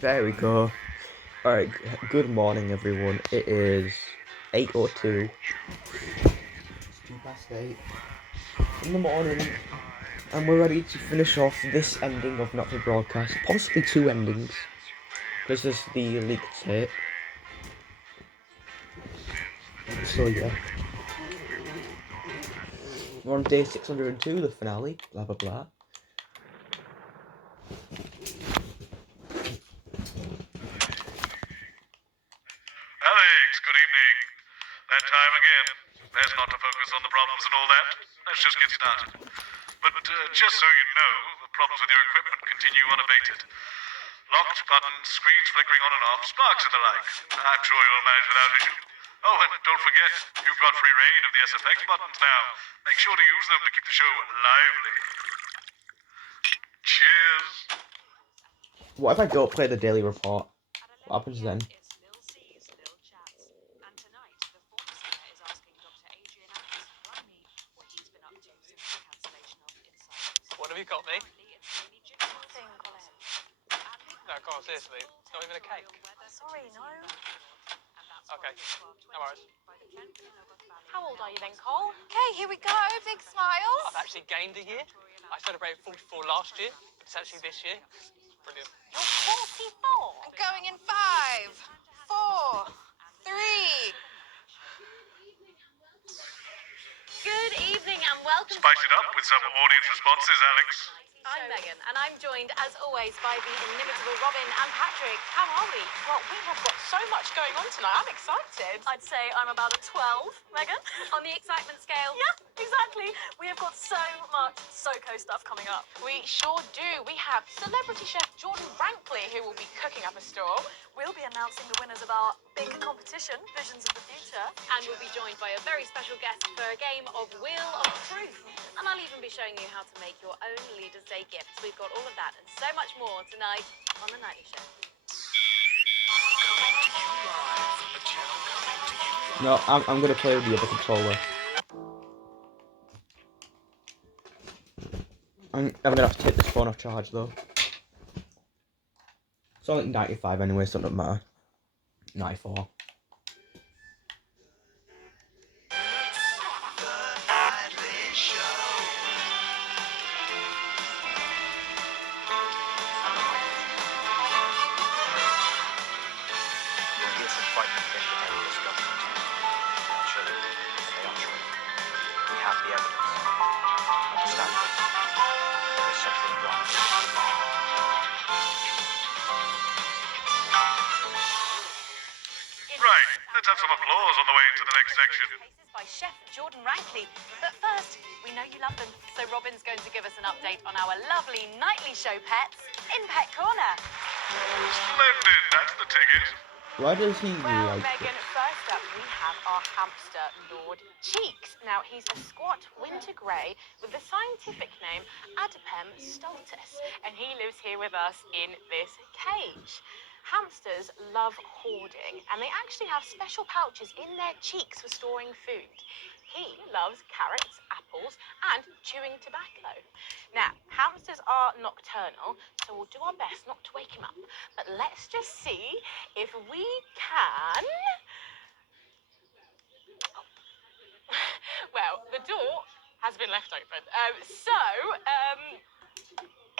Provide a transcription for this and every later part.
There we go. Alright, good morning everyone. It is 8:02. It's 8:02 in the morning. And we're ready to finish off this ending of Not For Broadcast. Possibly two endings. Because there's the leaked tape. So yeah. We're on day 602, the finale. Blah blah blah. Alex, good evening. That time again. Best not to focus on the problems and all that. Let's just get started. But just so you know, the problems with your equipment continue unabated. Locked buttons, screens flickering on and off, sparks and the like. I'm sure you'll manage without issue. Oh, and don't forget, you've got free reign of the SFX buttons now. Make sure to use them to keep the show lively. Cheers. What if I don't play the daily report? What happens then? What have you got me? Nothing, Colin. No, come on, seriously. It's not even a cake. Sorry, no. Okay, no worries. How old are you then, Cole? Okay, here we go. Big smiles. I've actually gained a year. I celebrated 44 last year, but it's actually this year. Brilliant. You're 44. Going in 5, 4, 3. Good evening and welcome. Spice it up with some audience responses, Alex. I'm Megan, and I'm joined, as always, by the inimitable Robin and Patrick. How are we? Well, we have got so much going on tonight. I'm excited. I'd say I'm about a 12, Megan, on the excitement scale. Yeah, exactly. We have got so much SoCo stuff coming up. We sure do. We have celebrity chef Jordan Rankley, who will be cooking up a storm. We'll be announcing the winners of our big competition, Visions of the Future. And we'll be joined by a very special guest for a game of Wheel of Truth. And I'll even be showing you how to make your own Leader's Day gifts. We've got all of that and so much more tonight on The Nightly Show. No, I'm gonna play with the other controller. I'm gonna have to take this phone off charge though. It's only 95 anyway, so it doesn't matter. 94. Right, let's have some applause on the way into the next section. Cases by Chef Jordan Rankley. But first, we know you love them, so Robin's going to give us an update on our lovely Nightly Show pets in Pet Corner. Splendid, that's the ticket. Why does he Well, like Megan, it? first up we have our hamster, Lord Cheeks. Now, he's a squat winter grey with the scientific name Adipem stultus, and he lives here with us in this cage. Hamsters love hoarding, and they actually have special pouches in their cheeks for storing food. He loves carrots, apples, and chewing tobacco. Now, hamsters are nocturnal, so we'll do our best not to wake him up. But let's just see if we can... Well, the door has been left open.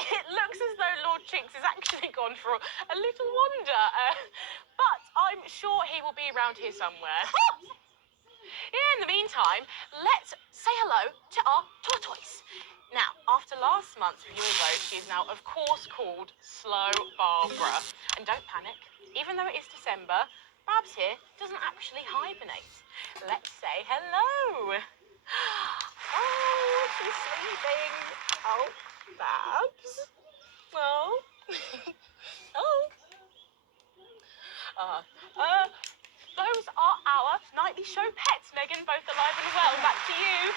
It looks as though Lord Chinks has actually gone for a little wander. But I'm sure he will be around here somewhere. In the meantime, let's say hello to our tortoise. Now, after last month's viewer vote, she is now, of course, called Slow Barbara. And don't panic, even though it is December, Babs here doesn't actually hibernate. Let's say hello. Oh, she's sleeping. Oh, Babs. Oh. Those are our Nightly Show pets, Megan, both alive and well. Back to you.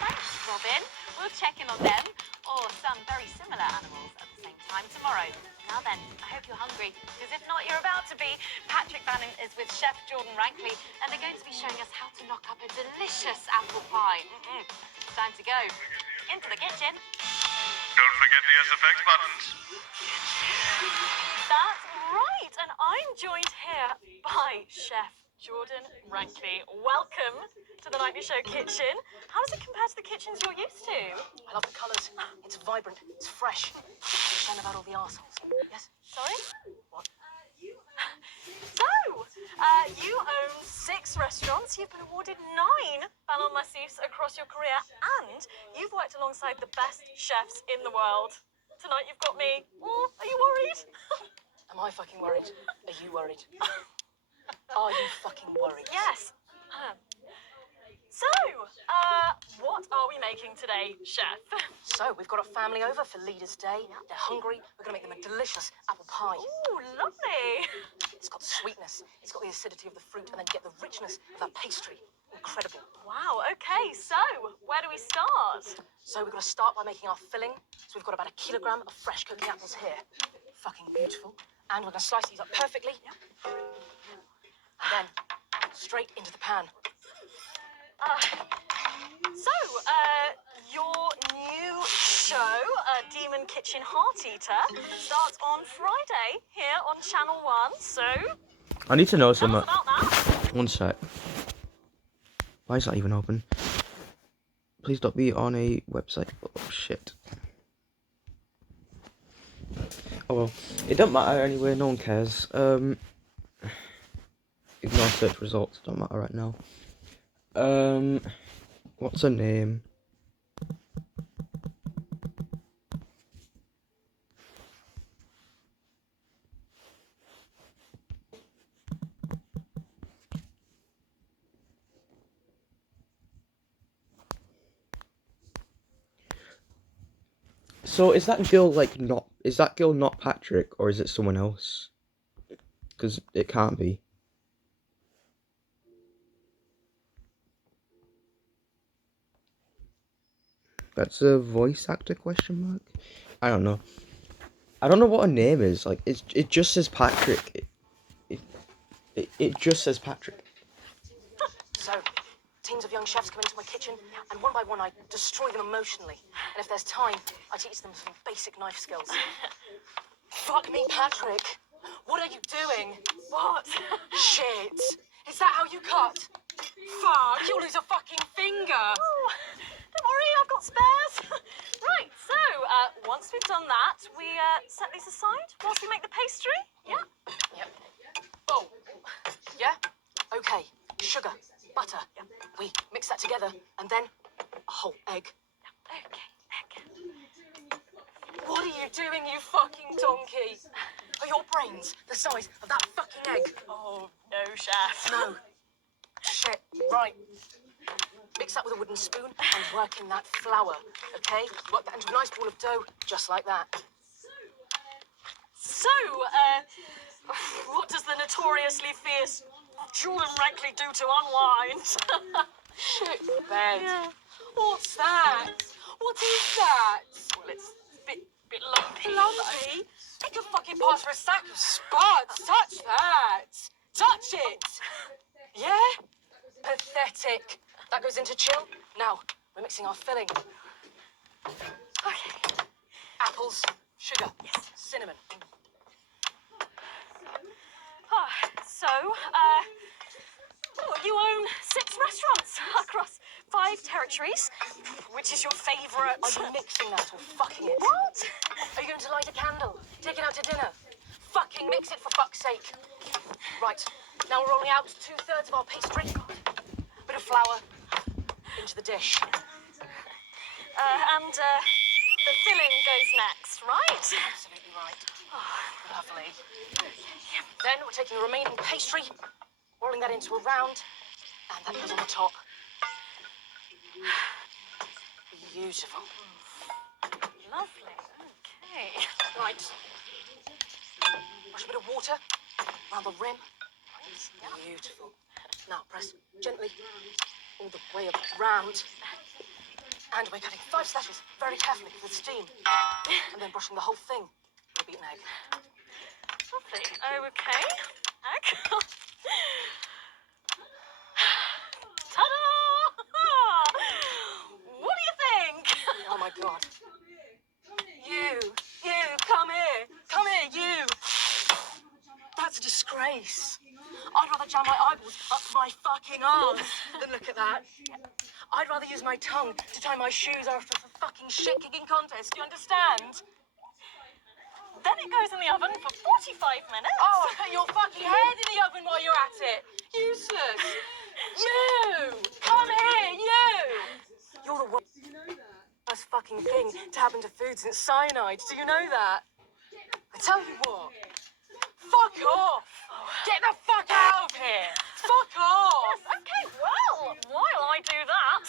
Thanks, Robin. We'll check in on them, or some very similar animals, at the same time tomorrow. Now then, I hope you're hungry, because if not, you're about to be. Patrick Bannon is with Chef Jordan Rankley, and they're going to be showing us how to knock up a delicious apple pie. Time to go into the kitchen. Don't forget the SFX buttons. That's right, and I'm joined here by Chef Jordan Rankley. Welcome to the Nightly Show kitchen. How does it compare to the kitchens you're used to? I love the colours. It's vibrant. It's fresh. Shame about all the arseholes. Yes? Sorry? What? So, you own 6 restaurants. You've been awarded 9 Ballon Massifs across your career, and you've worked alongside the best chefs in the world. Tonight you've got me. Are you worried? Am I fucking worried? Are you worried? Are you fucking worried? Yes. So, what are we making today, chef? So, we've got a family over for Leaders' Day. They're hungry. We're going to make them a delicious apple pie. Ooh, lovely. It's got the sweetness. It's got the acidity of the fruit, and then you get the richness of that pastry. Incredible. Wow, okay, so where do we start? So, we're going to start by making our filling. So, we've got about 1 kilogram of fresh cooking apples here. Fucking beautiful. And we're going to slice these up perfectly. And then, straight into the pan. Your new show, Demon Kitchen Heart Eater, starts on Friday here on Channel 1, so I need to know tell something. us about that. One sec. Why is that even open? Please don't be on a website. Oh shit. Oh well, it don't matter anyway. No one cares. Ignore search results. Don't matter right now. What's her name? So is that girl like not? Is that girl not Patrick, or is it someone else? Because it can't be. That's a voice actor question mark? I don't know. I don't know what her name is. Like it just says Patrick. It just says Patrick. So, teams of young chefs come into my kitchen, and one by one I destroy them emotionally. And if there's time, I teach them some basic knife skills. Fuck me, Patrick. What are you doing? What? Shit. Is that how you cut? Fuck, you'll lose a fucking finger. Oh, don't worry, I've got spares. Right, so once we've done that, we set these aside whilst we make the pastry. Yeah? Yep. Oh. Yeah? Okay. Sugar, butter. Yep. We mix that together, and then a whole egg. Okay, egg. What are you doing, you fucking donkey? Are your brains the size of that fucking egg? Oh, no, chef. No. Shit. Right. Mix that with a wooden spoon and work in that flour, okay? Work that into a nice ball of dough, just like that. So, what does the notoriously fierce Jordan Rankley do to unwind? Shit, bed. Yeah. What's that? What is that? Well, it's a bit lumpy. Lumpy? It could fucking pass for a sack of spuds. Touch that. Touch it. Yeah? Pathetic. That goes into chill. Now, we're mixing our filling. Okay. Apples, sugar, yes, cinnamon. So, you own 6 restaurants across 5 territories. Which is your favourite? Are you mixing that or fucking it? What? Are you going to light a candle? Take it out to dinner? Fucking mix it for fuck's sake. Right, now we're rolling out 2/3 of our pastry. Bit of flour into the dish. And the filling goes next, right? Absolutely right. Oh, lovely. Then we're taking the remaining pastry, rolling that into a round, and that goes on the top. Beautiful. Lovely. Okay. Right. Brush a bit of water around the rim. Beautiful. Now press gently all the way around. And we're cutting 5 slashes very carefully with steam. And then brushing the whole thing with a beaten egg. Lovely. Okay. Egg. Ta-da! What do you think? Oh my God. You, come here. Come here, you. disgrace. I'd rather jam my eyeballs up my fucking arse than look at that. I'd rather use my tongue to tie my shoes after a fucking shit-kicking contest. Do you understand? Then it goes in the oven for 45 minutes. Oh, put your fucking head in the oven while you're at it. Useless. You! Come here, you! You're the worst fucking thing to happen to food since cyanide. Do you know that? I tell you what. Fuck off! Get the fuck out of here! Fuck off! Yes, okay, well, while I do that,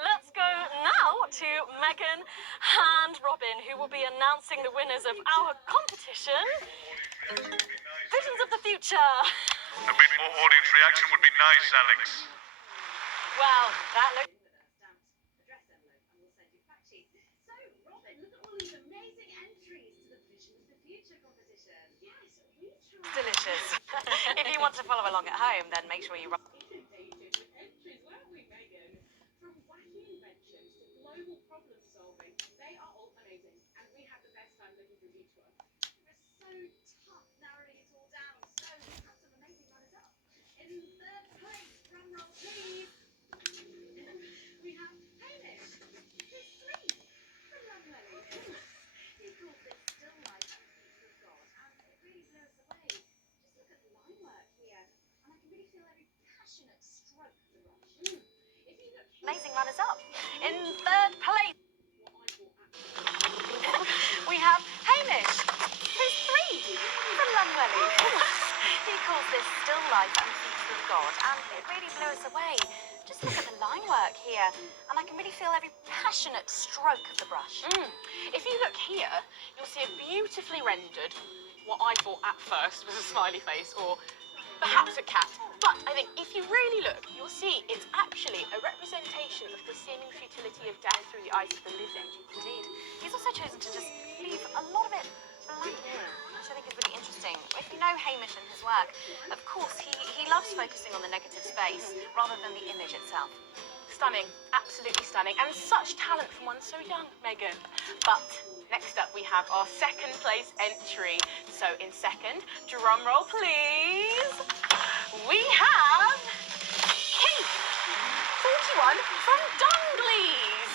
let's go now to Megan and Robin, who will be announcing the winners of our competition, Visions of the Future. A bit more audience reaction would be nice, Alex. Well, that looks delicious. If you want to follow along at home, then make sure you... Amazing runners-up. In third place, we have Hamish, who's 3 from Lunwelly. He calls this still life and feats of God, and it really blew us away. Just look at the line work here, and I can really feel every passionate stroke of the brush. If you look here, you'll see a beautifully rendered, what I thought at first was a smiley face, or perhaps a cat. But I think if you really look, you'll see it's actually a representation of the seeming futility of death through the eyes of the living. Indeed. He's also chosen to just leave a lot of it blank, which I think is really interesting. If you know Hamish and his work, of course, he loves focusing on the negative space rather than the image itself. Stunning, absolutely stunning, and such talent from one so young, Megan. But next up, we have our second place entry. So in second, drum roll please, we have Keith, 41 from Dungleys.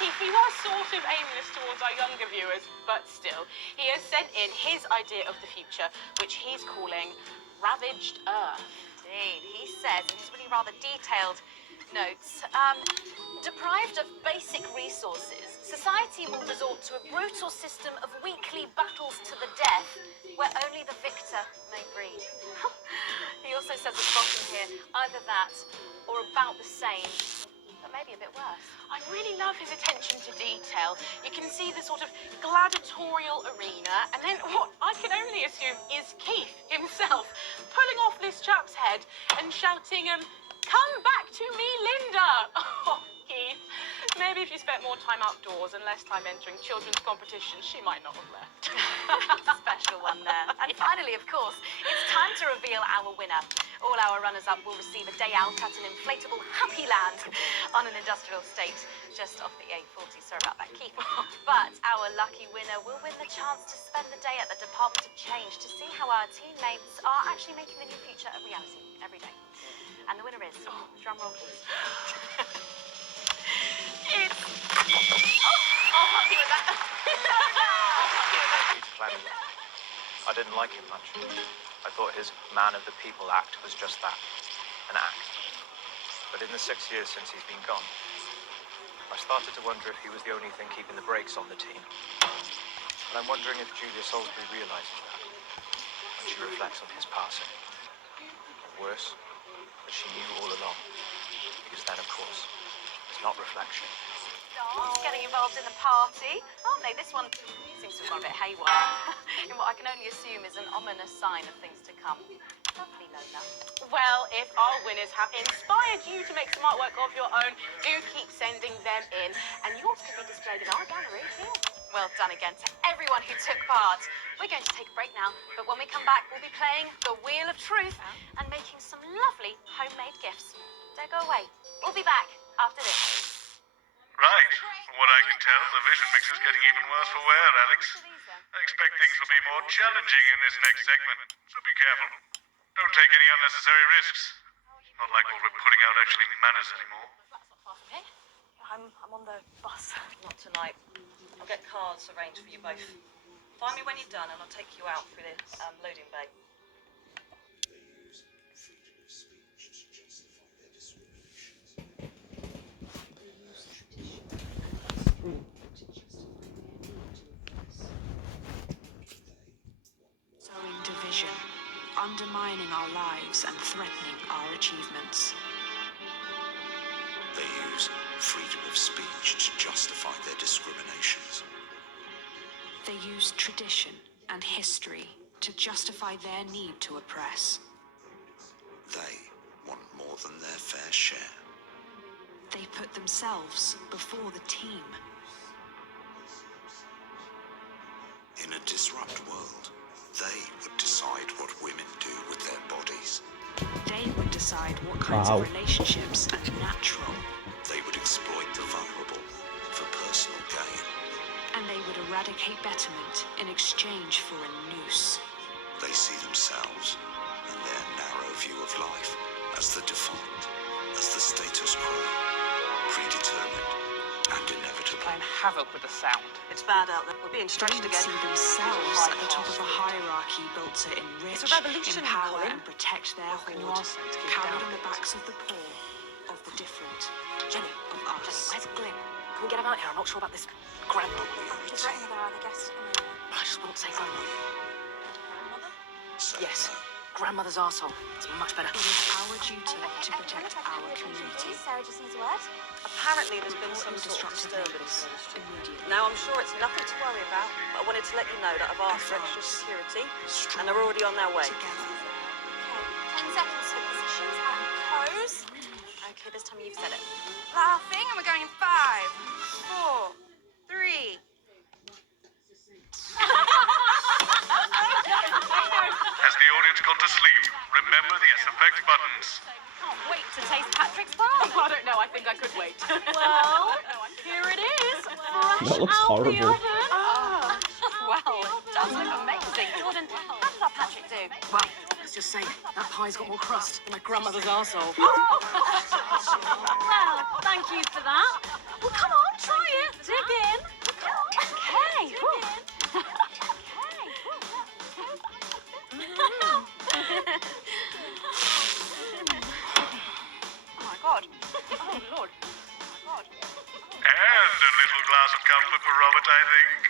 Keith, we were sort of aiming this towards our younger viewers, but still, he has sent in his idea of the future, which he's calling Ravaged Earth. Indeed, he says in his really rather detailed notes, deprived of basic resources, society will resort to a brutal system of weekly battles to the death, where only the victor may breed. He also says at the bottom here, either that or about the same, but maybe a bit worse. I really love his attention to detail. You can see the sort of gladiatorial arena, and then what I can only assume is Keith himself pulling off this chap's head and shouting, "Come back to me, Linda!" Oh, Keith. Maybe if you spent more time outdoors and less time entering children's competitions, she might not have left. Special one there. And finally, of course, it's time to reveal our winner. All our runners-up will receive a day out at an inflatable Happy Land on an industrial estate just off the A40. Sorry about that, Keith. But our lucky winner will win the chance to spend the day at the Department of Change to see how our teammates are actually making the new future a reality every day. And the winner is, drum roll please. It's... I'll help you with that. I didn't like him much. I thought his man of the people act was just that, an act. But in the 6 years since he's been gone, I started to wonder if he was the only thing keeping the brakes on the team. And I'm wondering if Julia Salisbury realizes that when she reflects on his passing. Or worse, that she knew all along. Because then, of course, it's not reflection. Dolls getting involved in the party, aren't they? This one seems to have gone a bit haywire in what I can only assume is an ominous sign of things to come. Lovely, Lola. Well, if our winners have inspired you to make some artwork of your own, do keep sending them in. And yours can be displayed in our gallery here. Well done again to everyone who took part. We're going to take a break now, but when we come back, we'll be playing the Wheel of Truth and making some lovely homemade gifts. Don't go away. We'll be back after this. Right. From what I can tell, the vision mix is getting even worse for wear, Alex. I expect things will be more challenging in this next segment, so be careful. Don't take any unnecessary risks. Not like what we're putting out actually matters anymore. I'm on the bus. Not tonight. I'll get cars arranged for you both. Find me when you're done and I'll take you out through the loading bay. Sowing division, undermining our lives and threatening our achievements. They use freedom of speech to justify their discriminations. They use tradition and history to justify their need to oppress. They want more than their fair share. They put themselves before the team. In a disrupt world, they would decide what women do with their bodies. They would decide what kinds Wow. of relationships are natural. They would exploit the vulnerable for personal gain. And they would eradicate betterment in exchange for a noose. They see themselves and their narrow view of life as the default, as the status quo, predetermined and inevitable. Playing havoc with the sound. It's bad out there. We're being They stretched would again. see themselves at the top of a hierarchy built to enrich, It's a revolution, empower Colin. and protect their can you horde, ask them to keep carried down? on the backs of the poor, of the different, Jenny, of us. where's Glenn? Can we get him out here? I'm not sure about this grandma. Just right there, I guess. I just wouldn't say grandma. So, Yes, grandmother's arsehole. It's much better. It is our duty to protect our community. Sarah just needs a word. Apparently there's been some Report sort of destructive disturbance. neighbours immediately. Now, I'm sure it's nothing to worry about, but I wanted to let you know that I've asked for extra security, and they're already on their way. Together. Okay, 10 seconds for positions and pose. Okay, this time you've said it. Laughing, and we're going in 5, 4, 3. Has the audience gone to sleep? Remember the SFX buttons. Can't wait to taste Patrick's pie. I don't know. I think I could wait. Well, here it is, fresh That looks out horrible. the oven. Well, it does look amazing. Jordan, how did our Patrick do? Well, let's just say that pie's got more crust than my grandmother's arsehole. Well, thank you for that. Well, come on, try it. Dig in. Okay. Oh my God. Oh Lord. And a little glass of comfort for Robert, I think.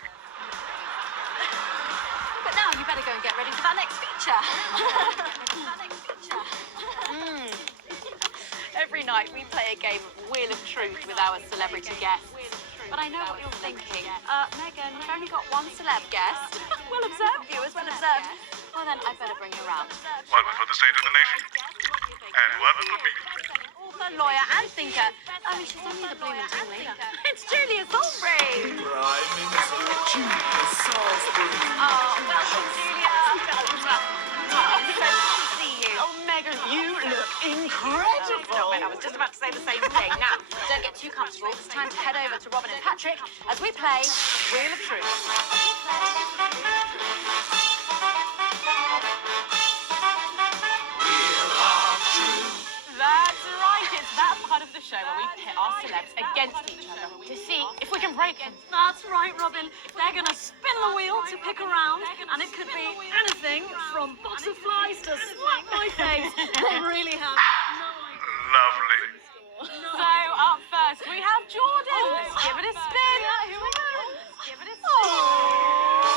But now you better go and get ready for that next feature. Every night we play a game of Wheel of Truth with our celebrity guests. But I know what you're thinking. Megan, we've only got one celeb guest. Well observed, viewers, well observed. Well then, I better bring her round. One for the state of the nation. And one for me. Author, lawyer, and thinker. I mean, she's only the blooming team leader. It's Julia Salisbury. Prime Minister Julia Salisbury. Oh, welcome, Julia. It's so good to see you. Oh, Megan, you look incredible. Stop it, I was just about to say the same thing. Now, don't get too comfortable. It's time to head over to Robin and Patrick as we play Wheel of Truth. That's right, it's that part of the show where we pit our celebs against each other to see if we can break them. That's right, Robin. They're going to spin the wheel to pick a round, and it could be anything from butterflies to slap my face. They really have no idea. Lovely. So, up first, we have Jordan. Let's give it a spin. Here we go. Give it a spin.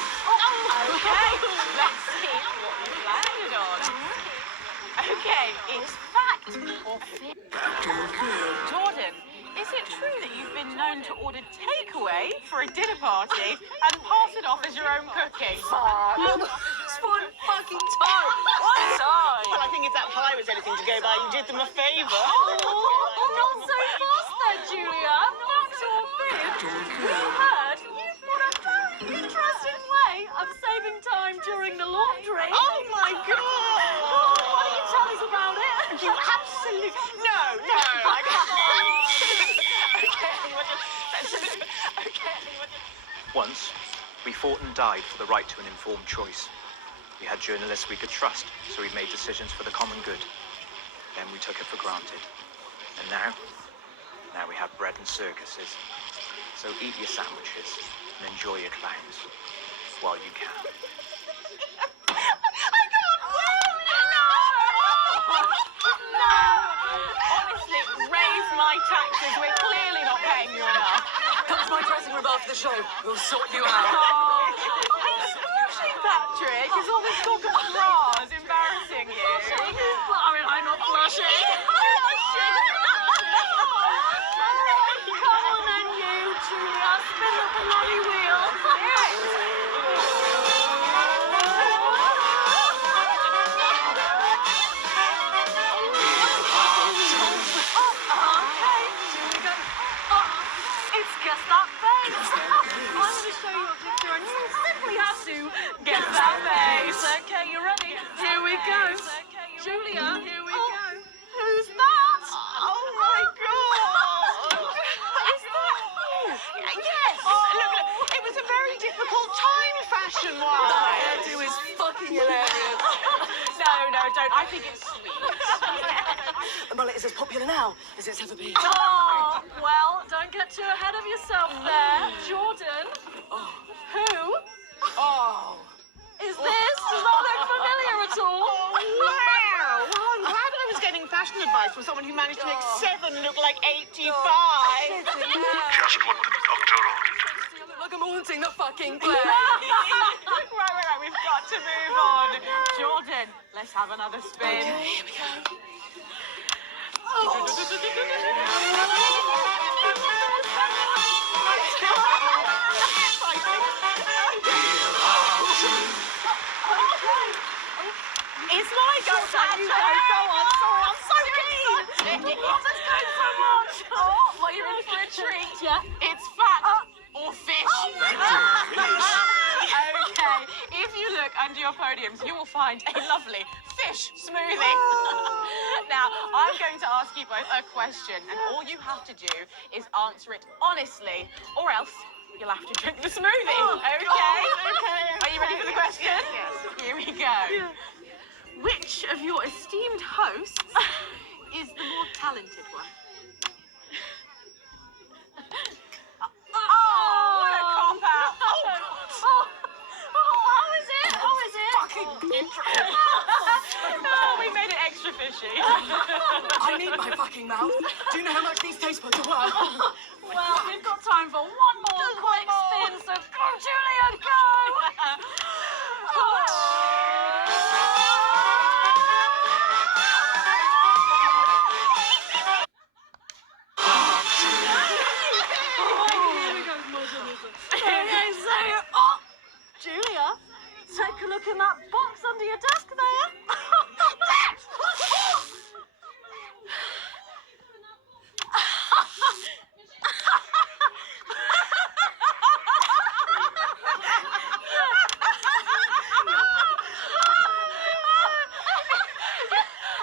Okay, let's see what we've landed on. Okay, it's fact or fib. Jordan, is it true that you've been known to order takeaway for a dinner party and pass it off as your own cooking? It's one fucking time. One time. Well, I think if that pie was anything to go by, you did them a favour. Not so fast there, Julia. Fact or fib? We heard you've got a very interesting way of saving time during the laundry. Oh, my God. Why don't you tell us about it? You absolutely... No, I can't. Okay, Once, we fought and died for the right to an informed choice. We had journalists we could trust, so we made decisions for the common good. Then we took it for granted. And now we have bread and circuses. So eat your sandwiches and enjoy your clowns while you can. Honestly, raise my taxes. We're clearly not paying you enough. Come to my dressing room after the show. We'll sort you out. Blushing, Patrick. Is all this talk of bras embarrassing you? I'm not blushing. Come on then, you, Julia. Spin up the lolly wheel. It's just that face. I'm going to show you a picture and you simply have to guess that face. Okay, you ready? Here we go. Julia, here we go. Who's that? Oh my God. Is that you? Yes. Look, it was a very difficult time fashion-wise. That hairdo is fucking hilarious. No, don't. I think it's sweet. The mullet is as popular now as it's ever been. Oh, well, don't get too ahead of yourself there. Jordan, who Oh. is this? Does that look familiar at all? Wow! Well, I'm glad I was getting fashion advice from someone who managed to make 7 look like 85. Just what the doctor ordered. You look like I'm haunting the fucking place. Right. We've got to move on. Jordan, let's have another spin. Okay, here we go. It's my go, Patrick. Go on. Sorry, I'm so keen. Let's go so much. Oh, well, you're in for a treat. Yeah. It's fat or fish. Okay, if you look under your podiums, you will find a lovely fish smoothie. Now, I'm going to ask you both a question, and all you have to do is answer it honestly, or else you'll have to drink the smoothie. Okay? Are you ready for the question? Yes. Here we go. Which of your esteemed hosts is the more talented one? Oh, what a cop-out. How is it? Oh, we made it extra fishy. I need my fucking mouth. Do you know how much these taste buds are worth? Well, we've got time for one more quick spin, so go, Julia, go! Julia, take a look in that box under your desk there.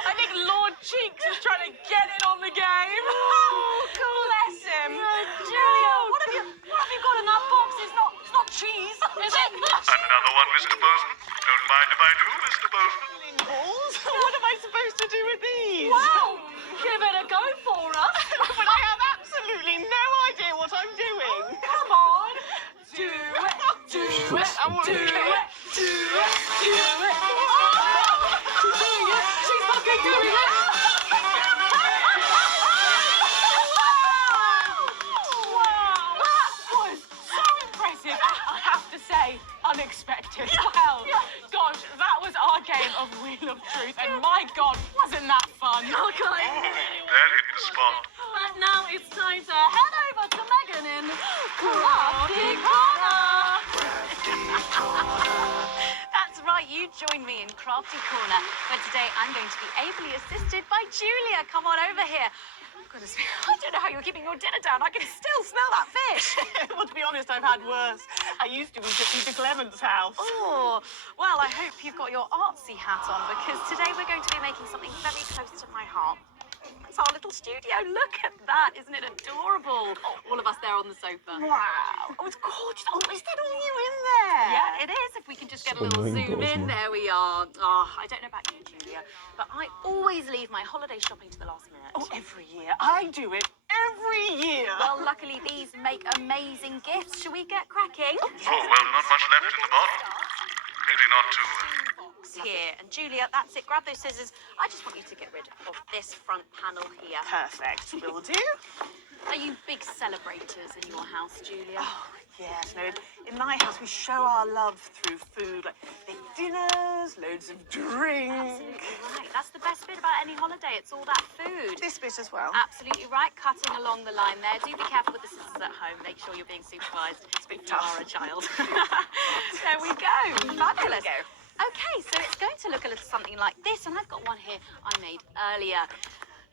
I think Lord Cheeks is trying to get in on the game. Bless him. Julia, what have you got in that box? It's not cheese, is it? Another one, Mr. Bozeman. Don't mind if I do, Mr. Bozeman. Balls? What am I supposed to do with these? Well, give it a go for us. But I have absolutely no idea what I'm doing. Come on. Do it. I want to Do it. She's doing it. She's fucking doing it. Wow, that was so impressive. I have to say, unexpected. Well, gosh, that was our game of Wheel of Truth, and my God, wasn't that fun? Okay. That hit the spot. But now it's time to head over to Megan in Crafty Corner. That's right, you join me in Crafty Corner, where today I'm going to be ably assisted by Julia. Come on over here. Goodness me, I don't know how you're keeping your dinner down. I can still smell that fish. Well, to be honest, I've had worse. I used to eat at Peter Clement's house. Oh, well, I hope you've got your artsy hat on, because today we're going to be making something very close to my heart. It's our little studio. Look at that. Isn't it adorable? All of us there on the sofa. Wow. Oh, it's gorgeous. Oh, is that all you in there? Yeah, it is. If we can just get a little Swimming zoom pools, in, man. there we are. Oh, I don't know about you, Julia, but I always leave my holiday shopping to the last minute. Oh, every year. I do it every year. Well, luckily these make amazing gifts. Shall we get cracking? Oh, well, not much left in the bottle. Maybe not too... Here, and Julia, that's it. Grab those scissors. I just want you to get rid of this front panel here. Perfect. Will do. Are you big celebrators in your house, Julia? Oh, yes. No, in my house, we show our love through food, like big dinners, loads of drinks. Absolutely right. That's the best bit about any holiday. It's all that food. This bit as well. Absolutely right. Cutting along the line there. Do be careful with the scissors at home. Make sure you're being supervised. It's a bit tough. You are a child. There we go. Fabulous. There we go. Okay, so it's going to look a little something like this, and I've got one here I made earlier.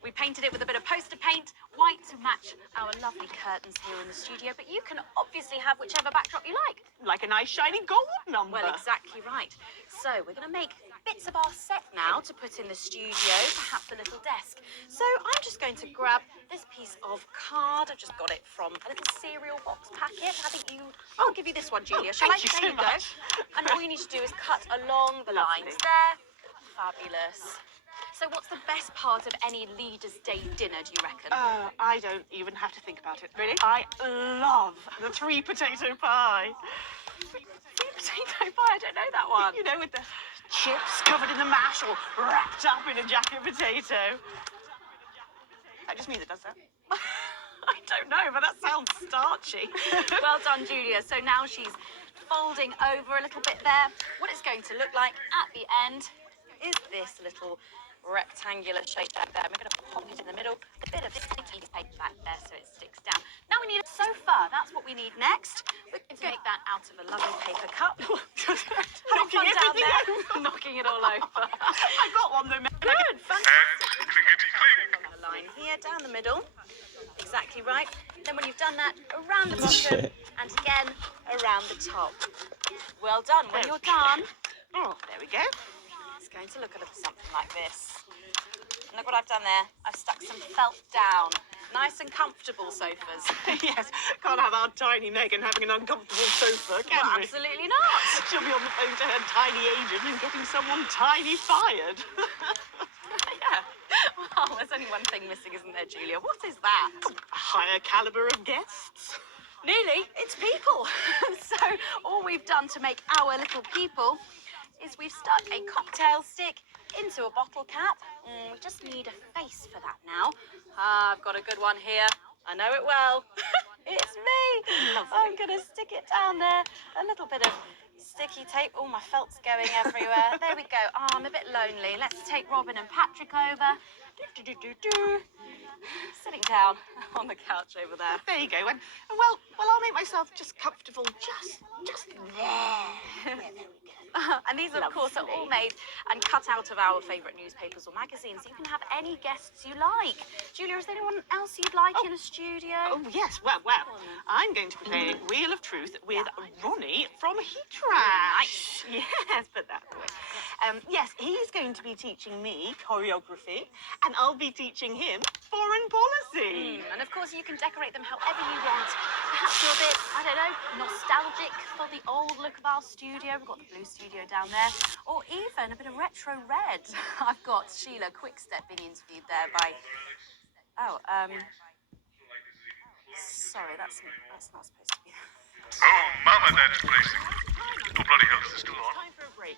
We painted it with a bit of poster paint, white to match our lovely curtains here in the studio, but you can obviously have whichever backdrop you like. Like a nice shiny gold number. Well, exactly right. So we're going to make bits of our set now to put in the studio, perhaps a little desk. So I'm just going to grab this piece of card. I've just got it from a little cereal box packet. I think you... I'll give you this one, Julia. Shall I? Thank you There so you go. much. And all you need to do is cut along the lines Lovely. there. Fabulous. So what's the best part of any Leaders' Day dinner, do you reckon? I don't even have to think about it. Really? I love the 3 potato pie. 3 potato pie? I don't know that one. You know, with the chips covered in the mash or wrapped up in a jacket potato. That just means it does that. I don't know, but that sounds starchy. Well done, Julia. So now she's folding over a little bit there. What it's going to look like at the end is this little rectangular shape back there. We're going to pop it in the middle, a bit of sticky tape back there so it sticks down. Now we need a sofa. That's what we need next. We're going to make that out of a lovely paper cup. Knocking everything over. Knocking it all over. I got one though, man. Good, fantastic. And clickety-clink. A line here, down the middle. Exactly right. Then when you've done that, around the bottom and again around the top. Well done. When you're done, Oh, there we go. it's going to look a little something like this. And look what I've done there. I've stuck some felt down. Nice and comfortable sofas. Yes, can't have our tiny Megan having an uncomfortable sofa, can Well, we? absolutely not. She'll be on the phone to her tiny agent and getting someone tiny fired. Yeah. Well, there's only one thing missing, isn't there, Julia? What is that? A higher caliber of guests. Nearly. It's people. So all we've done to make our little people is we've stuck a cocktail stick into a bottle cap. We just need a face for that now. I've got a good one here. I know it well. It's me. Lovely. I'm going to stick it down there. A little bit of sticky tape. Oh, my felt's going everywhere. There we go. Oh, I'm a bit lonely. Let's take Robin and Patrick over. Sitting down on the couch over there. There you go. And well, I'll make myself just comfortable just there. And these, of course, are all made and cut out of our favourite newspapers or magazines. You can have any guests you like. Julia, is there anyone else you'd like in a studio? Oh, yes. Well, I'm going to be playing Wheel of Truth with Ronnie from Heatrash. Nice. Yes, put that away. Yes, he's going to be teaching me choreography, and I'll be teaching him foreign policy. And, of course, you can decorate them however you want. Perhaps you're a bit, I don't know, nostalgic for the old look of our studio. We've got the blue studio down there. Or even a bit of retro red. I've got Sheila Quickstep being interviewed there by... Oh, sorry, that's not supposed to be... Oh, Mama, that's bracing. Oh, bloody hell, is this still on? Time for a break.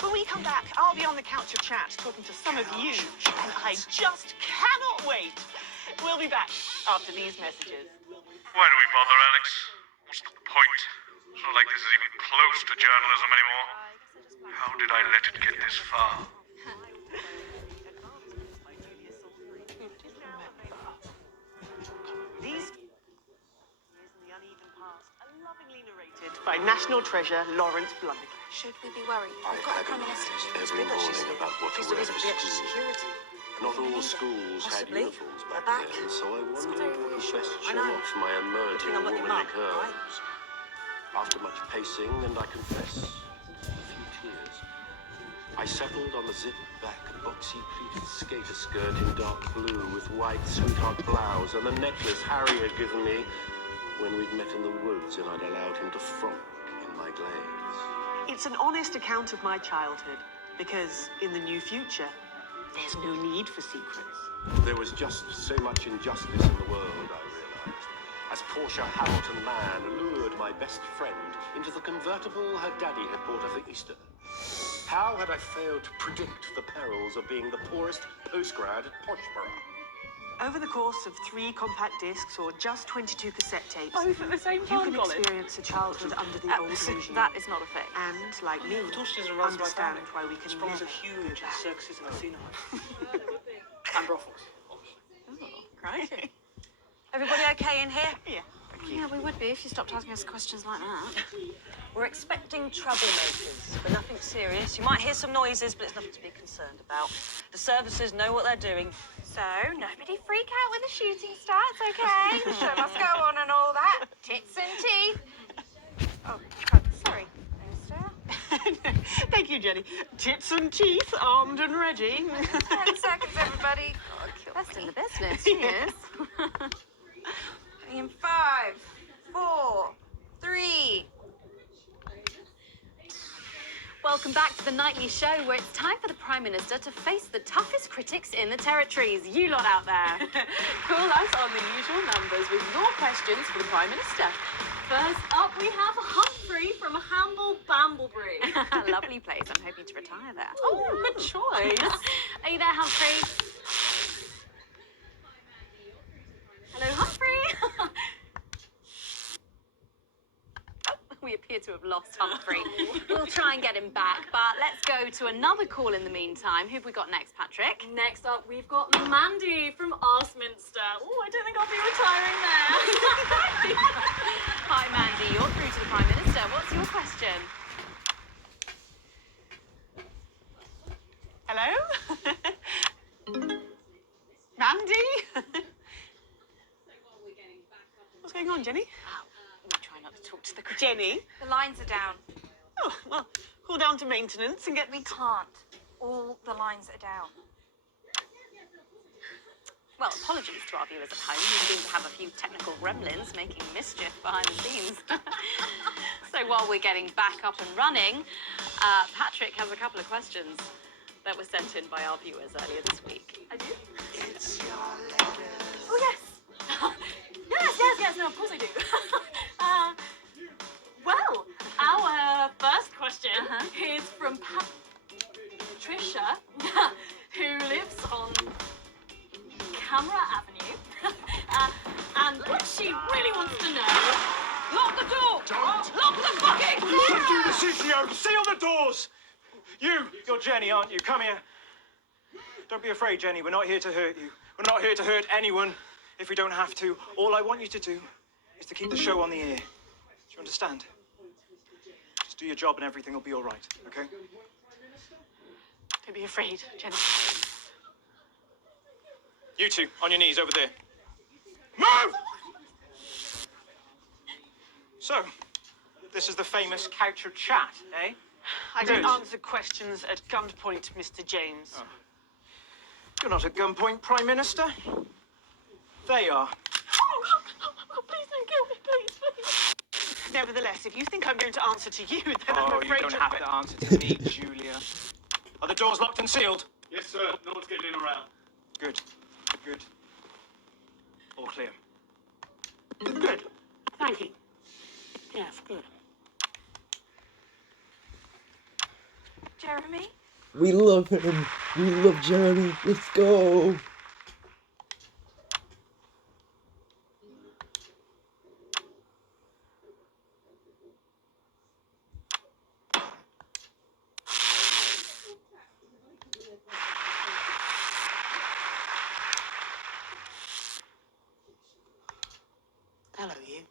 When we come back, I'll be on the couch of chat talking to some of you, and I just cannot wait. We'll be back after these messages. Why do we bother, Alex? What's the point? It's not like this is even close to journalism anymore. How did I let it get this far? These years in the uneven past are lovingly narrated by national treasure Lawrence Blundergate. Should we be worried? I We've got the had Prime Minister. every morning about what to She's the wear reason for for the extra school. security. Not all schools had Possibly. uniforms back They're back. then, so I It's wondered very what was reassuring. best to I show know. off my emerging Depending on what your womanly mum, right? curves. After much pacing, and I confess, a few tears, I settled on the zip-back, boxy-pleated skater skirt in dark blue with white sweetheart blouse and the necklace Harry had given me when we'd met in the woods and I'd allowed him to frolic in my glades. It's an honest account of my childhood, because in the new future, there's no need for secrets. There was just so much injustice in the world, I realized, as Portia Hamilton Mann lured my best friend into the convertible her daddy had bought her for Easter. How had I failed to predict the perils of being the poorest postgrad at Poshborough? Over the course of 3 compact discs or just 22 cassette tapes, Both at the same you time, can Colin? experience a childhood under the old regime. That is not a thing. And, like me, understand why we can never huge go back. circuses and casinos. And brothels. Crikey. Everybody okay in here? Yeah. Yeah, we would be if you stopped asking us questions like that. We're expecting troublemakers, but nothing serious. You might hear some noises, but it's nothing to be concerned about. The services know what they're doing. So, nobody freak out when the shooting starts, okay? The show must go on and all that. Tits and teeth. Oh, sorry, Minister. Thank you, Jenny. Tits and teeth, armed and ready. 10 seconds, everybody. Best in the business, she is. In 5, 4, 3. Welcome back to the nightly show where it's time for the Prime Minister to face the toughest critics in the territories. You lot out there. Call us on the usual numbers with your questions for the Prime Minister. First up, we have Humphrey from Hamble Bamblebury. Lovely place. I'm hoping to retire there. Oh, good choice. Are you there, Humphrey? Hello, Humphrey. We appear to have lost Humphrey. We'll try and get him back, but let's go to another call in the meantime. Who have we got next, Patrick? Next up, we've got Mandy from Arsminster. Oh, I don't think I'll be retiring there. Hi, Mandy. You're through to the Prime Minister. What's your question? Hello? Mandy? What's going on, Jenny? We try not to talk to the critic. Jenny? The lines are down. Oh, well, call down to maintenance and get... We can't. All the lines are down. Well, apologies to our viewers at home. We seem to have a few technical gremlins making mischief behind the scenes. So while we're getting back up and running, Patrick has a couple of questions that were sent in by our viewers earlier this week. I do? It's your letters. Oh, yes. Yes, no, of course I do. Well, our first question is from Patricia, who lives on Camera Avenue. And what she really wants to know... Lock the door! Don't! Lock the fucking door! Don't do this, CCO! Seal the doors! You're Jenny, aren't you? Come here. Don't be afraid, Jenny. We're not here to hurt you. We're not here to hurt anyone if we don't have to. All I want you to do is to keep the show on the air. Do you understand? Just do your job and everything will be all right, okay? Don't be afraid, Jenny. You two, on your knees over there. Move! So, this is the famous couch of chat, eh? I don't Good. answer questions at gunpoint, Mr. James. Oh. You're not at gunpoint, Prime Minister. They are. Oh, please don't kill me, please. Nevertheless, if you think I'm going to answer to you, then I'm Oh, afraid you don't have to answer to me, Julia. Are the doors locked and sealed? Yes, sir. No one's getting in around. Good. Good. All clear. Good. Thank you. Yes, good. Jeremy? We love him. We love Jeremy. Let's go. Hello, you.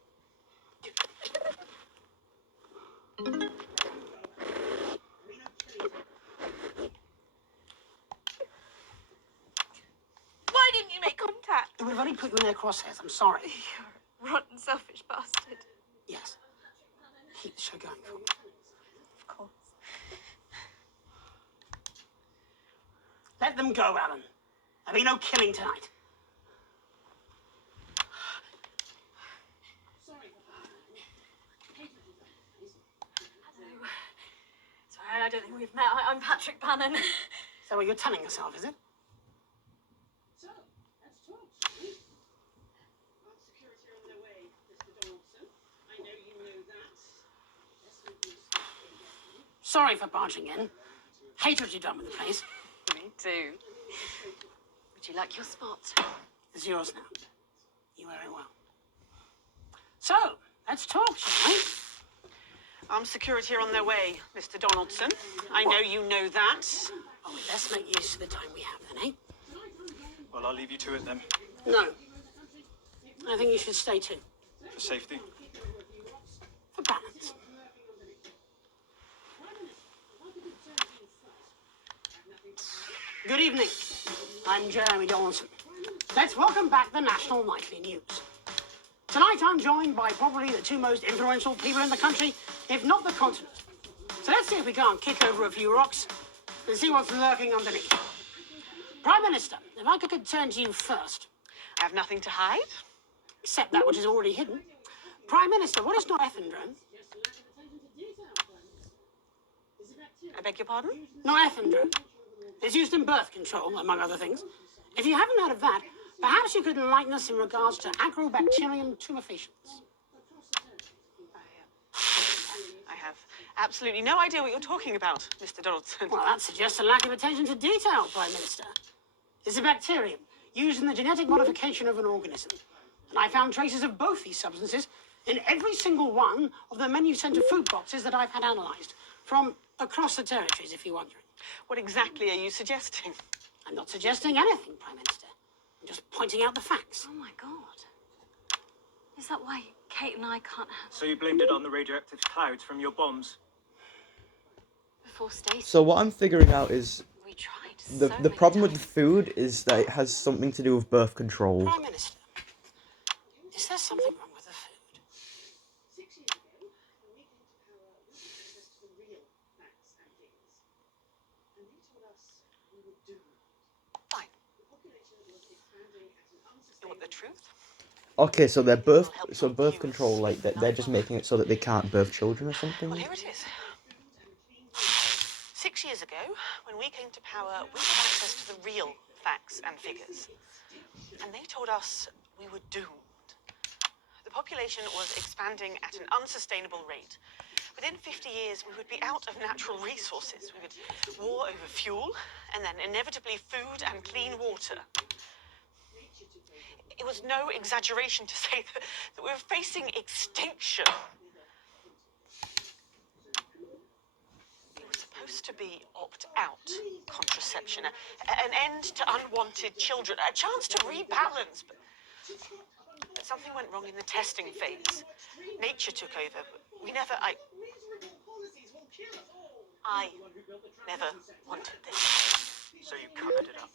Why didn't you make contact? We've only put you in their crosshairs. I'm sorry. You're a rotten, selfish bastard. Yes. Keep the show going for me. Of course. Let them go, Alan. There'll be no killing tonight. Sorry, I don't think we've met. I'm Patrick Bannon. Is that what you're telling yourself, is it? So, let's talk, shall we? Armed security are on their way, Mr. Donaldson. I know you know that. Sorry for barging in. Hate what you've done with the place. Me too. Would you like your spot? It's yours now. You wear it well. So, let's talk, shall we? Armed security are on their way, Mr. Donaldson. I know you know that. Oh, well, let's make use of the time we have then, eh? Well, I'll leave you to it then. No. I think you should stay too. For safety. For balance. Good evening. I'm Jeremy Donaldson. Let's welcome back the National Nightly News. Tonight I'm joined by probably the two most influential people in the country, if not the continent. So let's see if we can't kick over a few rocks and see what's lurking underneath. Prime Minister, if I could turn to you first. I have nothing to hide. Except that which is already hidden. Prime Minister, what is norethindrone? I beg your pardon? Norethindrone. It's used in birth control, among other things. If you haven't heard of that, perhaps you could enlighten us in regards to Agrobacterium tumefaciens. I have absolutely no idea what you're talking about, Mr. Donaldson. Well, that suggests a lack of attention to detail, Prime Minister. It's a bacterium used in the genetic modification of an organism. And I found traces of both these substances in every single one of the menu centre food boxes that I've had analysed, from across the territories, if you're wondering. What exactly are you suggesting? I'm not suggesting anything, Prime Minister. I'm just pointing out the facts. Oh my God. Is that why Kate and I can't have... So you blamed it on the radioactive clouds from your bombs? Before Stacey... So what I'm figuring out is We tried the problem with the food is that it has something to do with birth control. Prime Minister, is there something wrong with the food? 6 years ago, when we came to power, we had access to the real facts and figures. And they told us we were doomed. Fine. The population was expanding at an You unsustainable... want the truth? Okay, so birth control, like they're just making it so that they can't birth children or something. Well, here it is. 6 years ago, when we came to power, we had access to the real facts and figures. And they told us we were doomed. The population was expanding at an unsustainable rate. Within 50 years, we would be out of natural resources. We would war over fuel, and then inevitably food and clean water. It was no exaggeration to say that we were facing extinction. It was supposed to be opt-out contraception, an end to unwanted children, a chance to rebalance. But something went wrong in the testing phase. Nature took over. I never wanted this. So you covered it up.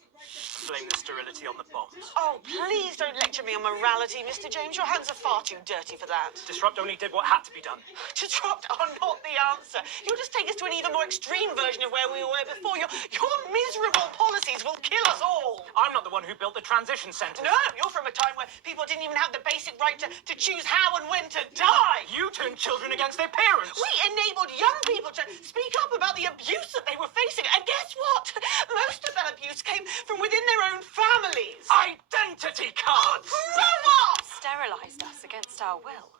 Blame the sterility on the bombs. Oh, please don't lecture me on morality, Mr. James. Your hands are far too dirty for that. Disrupt only did what had to be done. Disrupt are not the answer. You'll just take us to an even more extreme version of where we were before. Your miserable policies will kill us all. I'm not the one who built the transition centres. No, you're from a time where people didn't even have the basic right to choose how and when to die. You turned children against their parents. We enabled young people to speak up about the abuse that they were facing. And guess what? Most of that abuse came from within their own families. Identity cards! Grow up! Sterilised us against our will.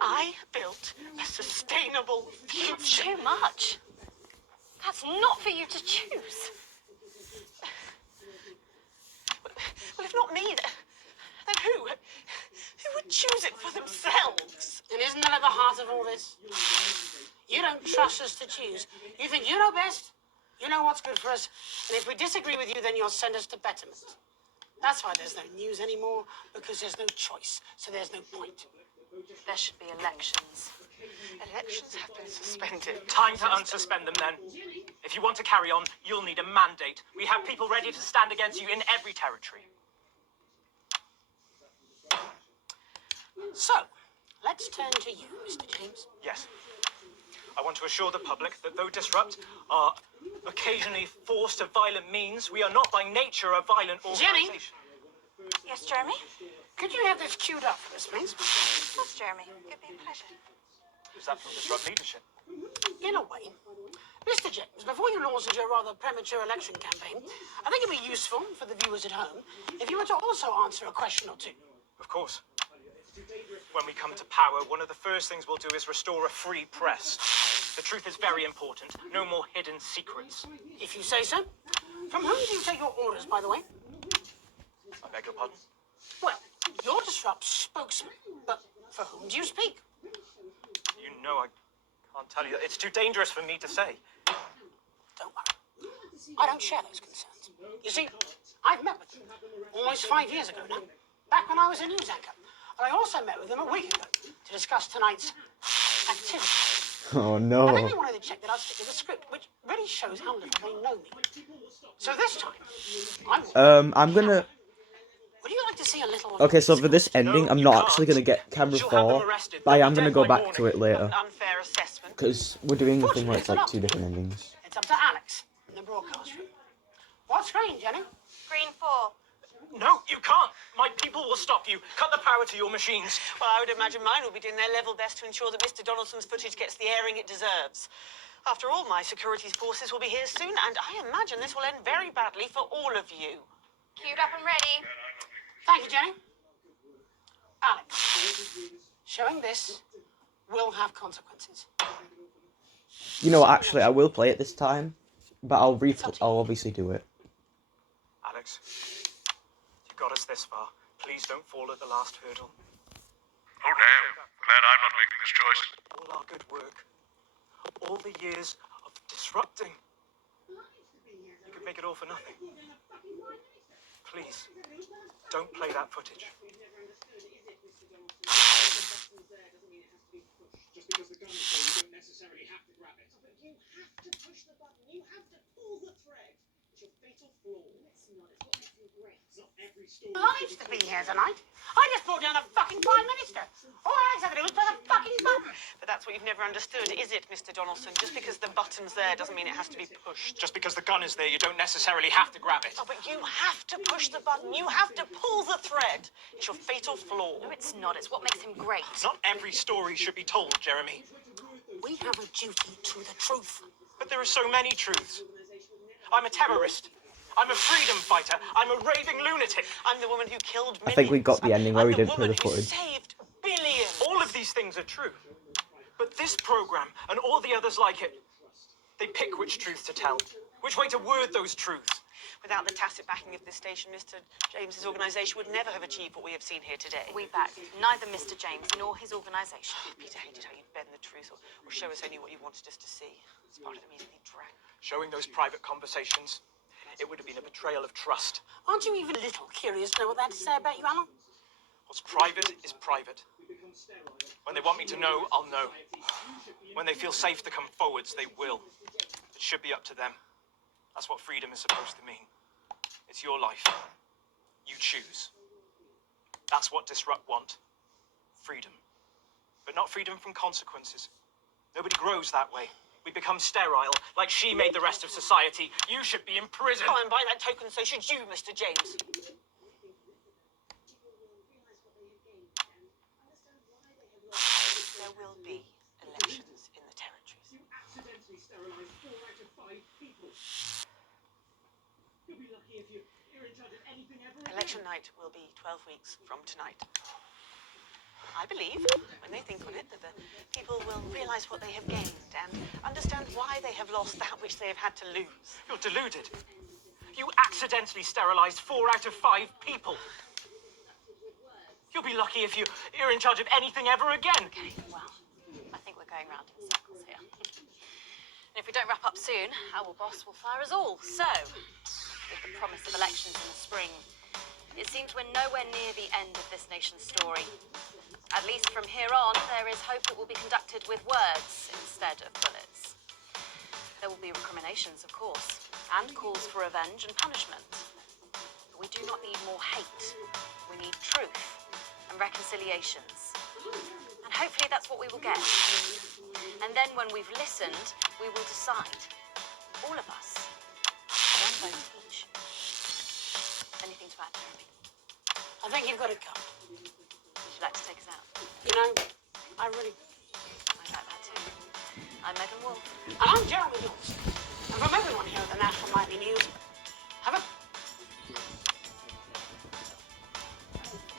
I built a sustainable future. That's too much. That's not for you to choose. Well, if not me, then who? Who would choose it for themselves? And isn't that at the heart of all this? You don't trust us to choose. You think you know best? You know what's good for us. And if we disagree with you, then you'll send us to betterment. That's why there's no news anymore, because there's no choice, so there's no point. There should be elections. Elections have been suspended. Time to unsuspend them then. If you want to carry on, you'll need a mandate. We have people ready to stand against you in every territory. So, let's turn to you, Mr. James. Yes. I want to assure the public that though disrupt are occasionally forced to violent means, we are not by nature a violent Jenny? organization. Yes, Jeremy? Could you have this queued up for us, please? Yes, Jeremy. It'd be a pleasure. Is that from disrupt leadership? In a way. Mr. James, before you launch into your rather premature election campaign, I think it'd be useful for the viewers at home if you were to also answer a question or two. Of course. When we come to power, one of the first things we'll do is restore a free press. The truth is very important. No more hidden secrets. If you say so. From whom do you take your orders, by the way? I beg your pardon? Well, you're Disrupt's spokesman, but for whom do you speak? You know I can't tell you. It's too dangerous for me to say. Don't worry. I don't share those concerns. You see, I've met with them almost 5 years ago now, back when I was a news anchor. And I also met with them a week ago to discuss tonight's activity. Oh And then no. they wanted to check that I'd stick to the script, which really shows how little they know me. So this time, I'm gonna. would you like to see a little? Okay, so for this ending, I'm not actually gonna get camera 4, but I am gonna go back to it later. Unfair assessment. Because we're doing a thing where it's like 2 different endings. It's up to Alex in the broadcast room. What screen, Jenny? Screen 4. No, you can't. My people will stop you. Cut the power to your machines. Well, I would imagine mine will be doing their level best to ensure that Mr. Donaldson's footage gets the airing it deserves. After all, my security forces will be here soon, and I imagine this will end very badly for all of you. Queued up and ready. Thank you, Jenny. Alex, showing this will have consequences. You know what, actually, I will play it this time, but I'll obviously do it. Alex, you got us this far. Please don't fall at the last hurdle. Oh, damn. Glad I'm not making this choice. All our good work, all the years of disrupting, you could make it all for nothing. Please, don't play that footage. Just because the gun is there, you don't necessarily have to grab it. But you have to push the button. You have to pull the thread. It's your fatal flaw. It's not. It's what makes you great. It's not every story. Nice to be here tonight. I just brought down the fucking Prime Minister. All I had to do was press a fucking button. But that's what you've never understood, is it, Mr. Donaldson? Just because the button's there doesn't mean it has to be pushed. Just because the gun is there, you don't necessarily have to grab it. Oh, but you have to push the button. You have to pull the thread. It's your fatal flaw. No, it's not. It's what makes him great. Not every story should be told, Jeremy. We have a duty to the truth. But there are so many truths. I'm a terrorist. I'm a freedom fighter. I'm a raving lunatic. I'm the woman who killed millions. I think we got the ending where we didn't play the who footage. saved billions. All of these things are true. But this program and all the others like it, they pick which truth to tell, which way to word those truths. Without the tacit backing of this station, Mr. James's organisation would never have achieved what we have seen here today. We backed neither Mr. James nor his organisation. Peter hated how you'd bend the truth or show us only what you wanted us to see. It's part of the meaning he drank. Showing those private conversations, it would have been a betrayal of trust. Aren't you even a little curious to know what they had to say about you, Alan? What's private is private. When they want me to know, I'll know. When they feel safe to come forwards, they will. It should be up to them. That's what freedom is supposed to mean. It's your life. You choose. That's what Disrupt want. Freedom. But not freedom from consequences. Nobody grows that way. We become sterile, like she made the rest of society. You should be in prison. Oh, and by that token, so should you, Mr. James. There will be elections in the territories. You accidentally sterilised 4 out of 5 people. You'll be lucky if you're in charge of anything ever again. Election night will be 12 weeks from tonight. I believe, when they think on it, that the people will realise what they have gained and understand why they have lost that which they have had to lose. You're deluded. You accidentally sterilised 4 out of 5 people. You'll be lucky if you're in charge of anything ever again. Okay, well, I think we're going round in circles here. And if we don't wrap up soon, our boss will fire us all. So, with the promise of elections in the spring, it seems we're nowhere near the end of this nation's story. At least from here on, there is hope it will be conducted with words instead of bullets. There will be recriminations, of course, and calls for revenge and punishment. But we do not need more hate. We need truth and reconciliations. And And hopefully that's what we will get. And then when we've listened, we will decide. All of us. One vote each. Anything to add, Jeremy? I think you've got it covered. Would you like to take us out? You know, I really... I like that too. I'm Megan Wolf. And I'm Jeremy Dawson. And from everyone here at the National Nightly News, have a...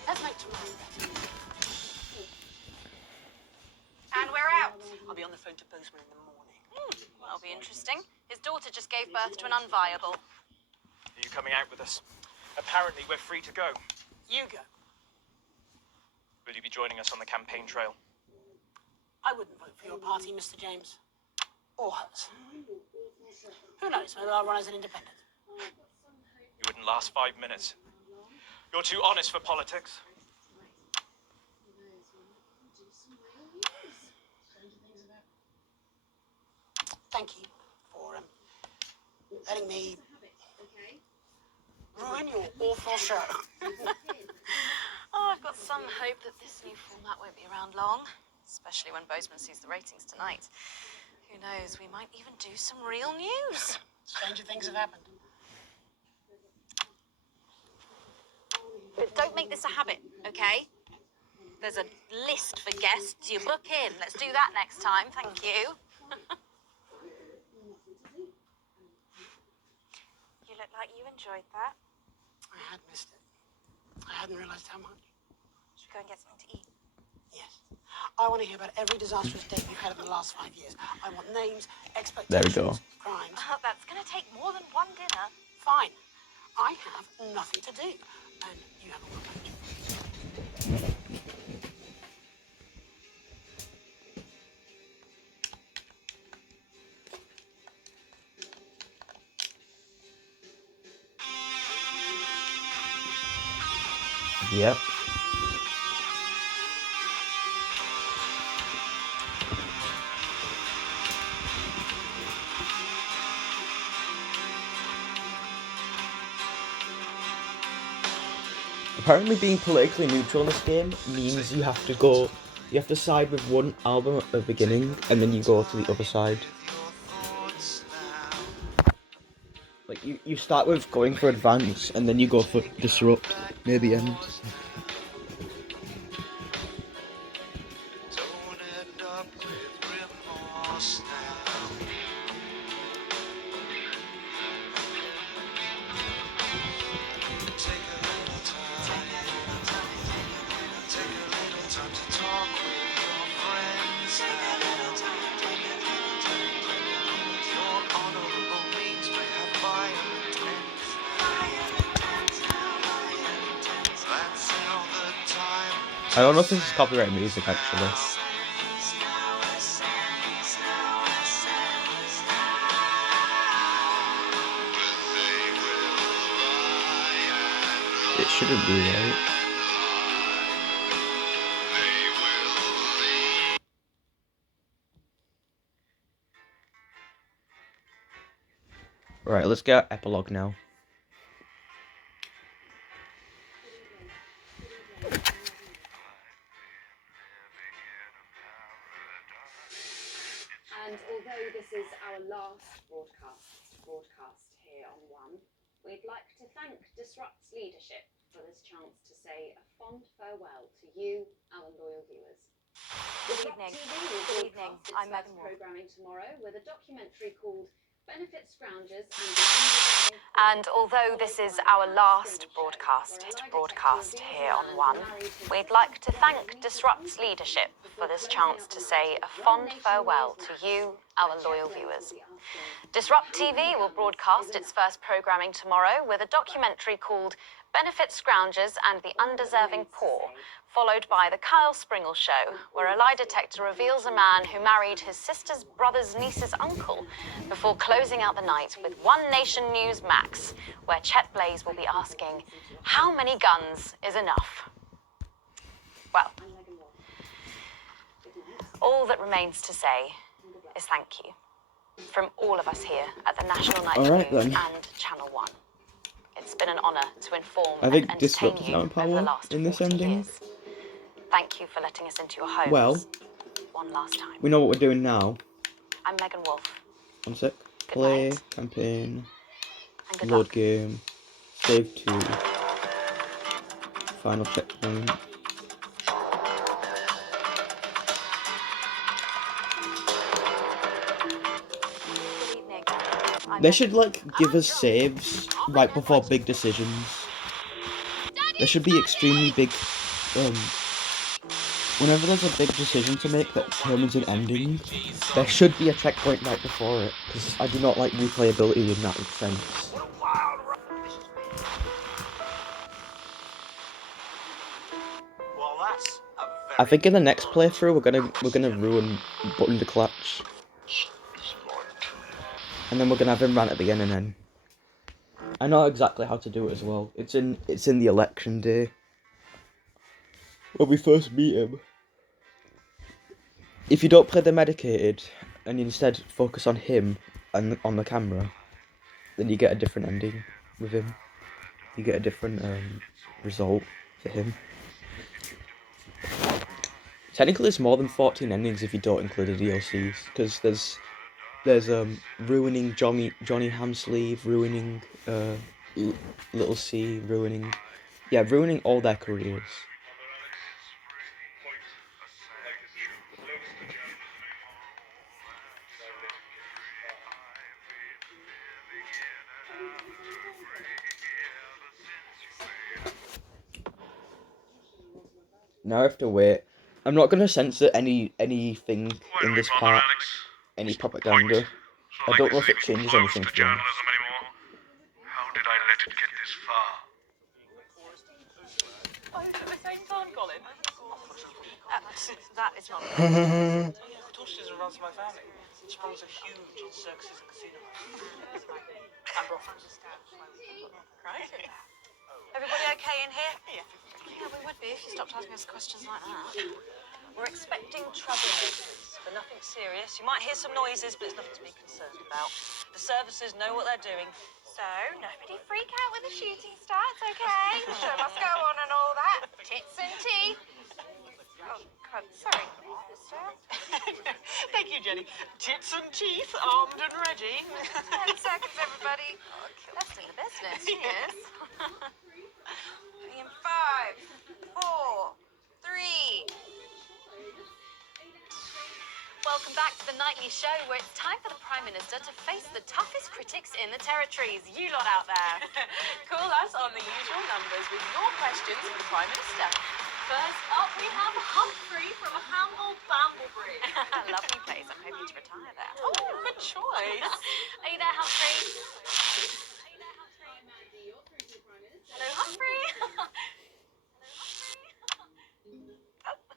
Let's make tomorrow better. And we're out. I'll be on the phone to Bozeman in the morning. That'll be interesting. His daughter just gave birth to an unviable. Are you coming out with us? Apparently, we're free to go. You go. Will you be joining us on the campaign trail? I wouldn't vote for your party, Mr. James. Or hers. Who knows? Maybe I'll run as an independent. You wouldn't last 5 minutes. You're too honest for politics. Thank you for letting me ruin your awful show. Oh, I've got some hope that this new format won't be around long, especially when Bozeman sees the ratings tonight. Who knows, we might even do some real news. Stranger things have happened. But don't make this a habit, okay? There's a list for guests you book in. Let's do that next time, thank you. You look like you enjoyed that. I had missed it. I hadn't realized how much. Should we go and get something to eat? Yes. I want to hear about every disastrous date you've had in the last 5 years. I want names, expectations, There we go. crimes. Oh, that's going to take more than one dinner. Fine. I have nothing to do. And you have a work. Yep. Apparently being politically neutral in this game means you have to side with one album at the beginning and then you go to the other side. Like you start with going for advance and then you go for disrupt near the end. I don't know if this is copyright music actually. It shouldn't be, right? Right, let's get epilogue now. And although this is our last broadcast here on One, we'd like to thank Disrupt's leadership for this chance to say a fond farewell to you, our loyal viewers. Good evening. Good evening. I'm Megan Wolf. Programming tomorrow with a documentary called Benefit Scroungers And although this is our last broadcast here on One, we'd like to thank Disrupt's leadership for this chance to say a fond farewell to you, our loyal viewers. Disrupt TV will broadcast its first programming tomorrow with a documentary called Benefit Scroungers and the Undeserving Poor, followed by The Kyle Springle Show, where a lie detector reveals a man who married his sister's brother's niece's uncle before closing out the night with One Nation News Max, where Chet Blaze will be asking, how many guns is enough? Well, all that remains to say is thank you from all of us here at the National Nightly News and Channel 1. It's been an honour to inform I think and Disrupt entertain is you now in over the power last in this 40 ending. years. Thank you for letting us into your homes. Well, one last time. we know what we're doing now. I'm Megan Wolf. One sec. Good Play, night. campaign, And good load luck. game, save to, final checkpoint. Good evening. They should like give us saves right before big decisions. There should be extremely big, whenever there's a big decision to make that determines an ending, there should be a checkpoint right before it, because I do not like replayability in that sense. Well, that's a very I think in the next playthrough we're gonna ruin Button to Clutch, and then we're gonna have him rant at the end, and then I know exactly how to do it as well. It's in the election day when we first meet him. If you don't play the medicated and you instead focus on him and on the camera, then you get a different ending with him. You get a different result for him. Technically, it's more than 14 endings if you don't include the DLCs, because there's ruining Johnny Hamsleeve, ruining Little C, ruining all their careers. Now I have to wait. I'm not gonna censor anything in this part, any propaganda. I don't know if it changes anything, to be honest. How did I let it get this far? Oh, at the same time, Colin? That is not. Tortoises runs my family. Sponsor huge circuses and casinos. And brothels. Right? Everybody okay in here? Yeah. Yeah, we would be if you stopped asking us questions like that. We're expecting troublemakers, but nothing serious. You might hear some noises, but it's nothing to be concerned about. The services know what they're doing. So, nobody freak out when the shooting starts, okay? The show must go on and all that. Tits and teeth. Oh, God, sorry, mister. Thank you, Jenny. Tits and teeth, armed and ready. 10 seconds, everybody. Best in the business, she is. In 5, 4, 3. Welcome back to the nightly show where it's time for the Prime Minister to face the toughest critics in the territories. You lot out there. Call us on the usual numbers with your questions for the Prime Minister. First up, we have Humphrey from Hamble Bamblebury. Lovely place. I'm hoping to retire there. Oh, good choice. Are you there, Humphrey? Hello, Humphrey.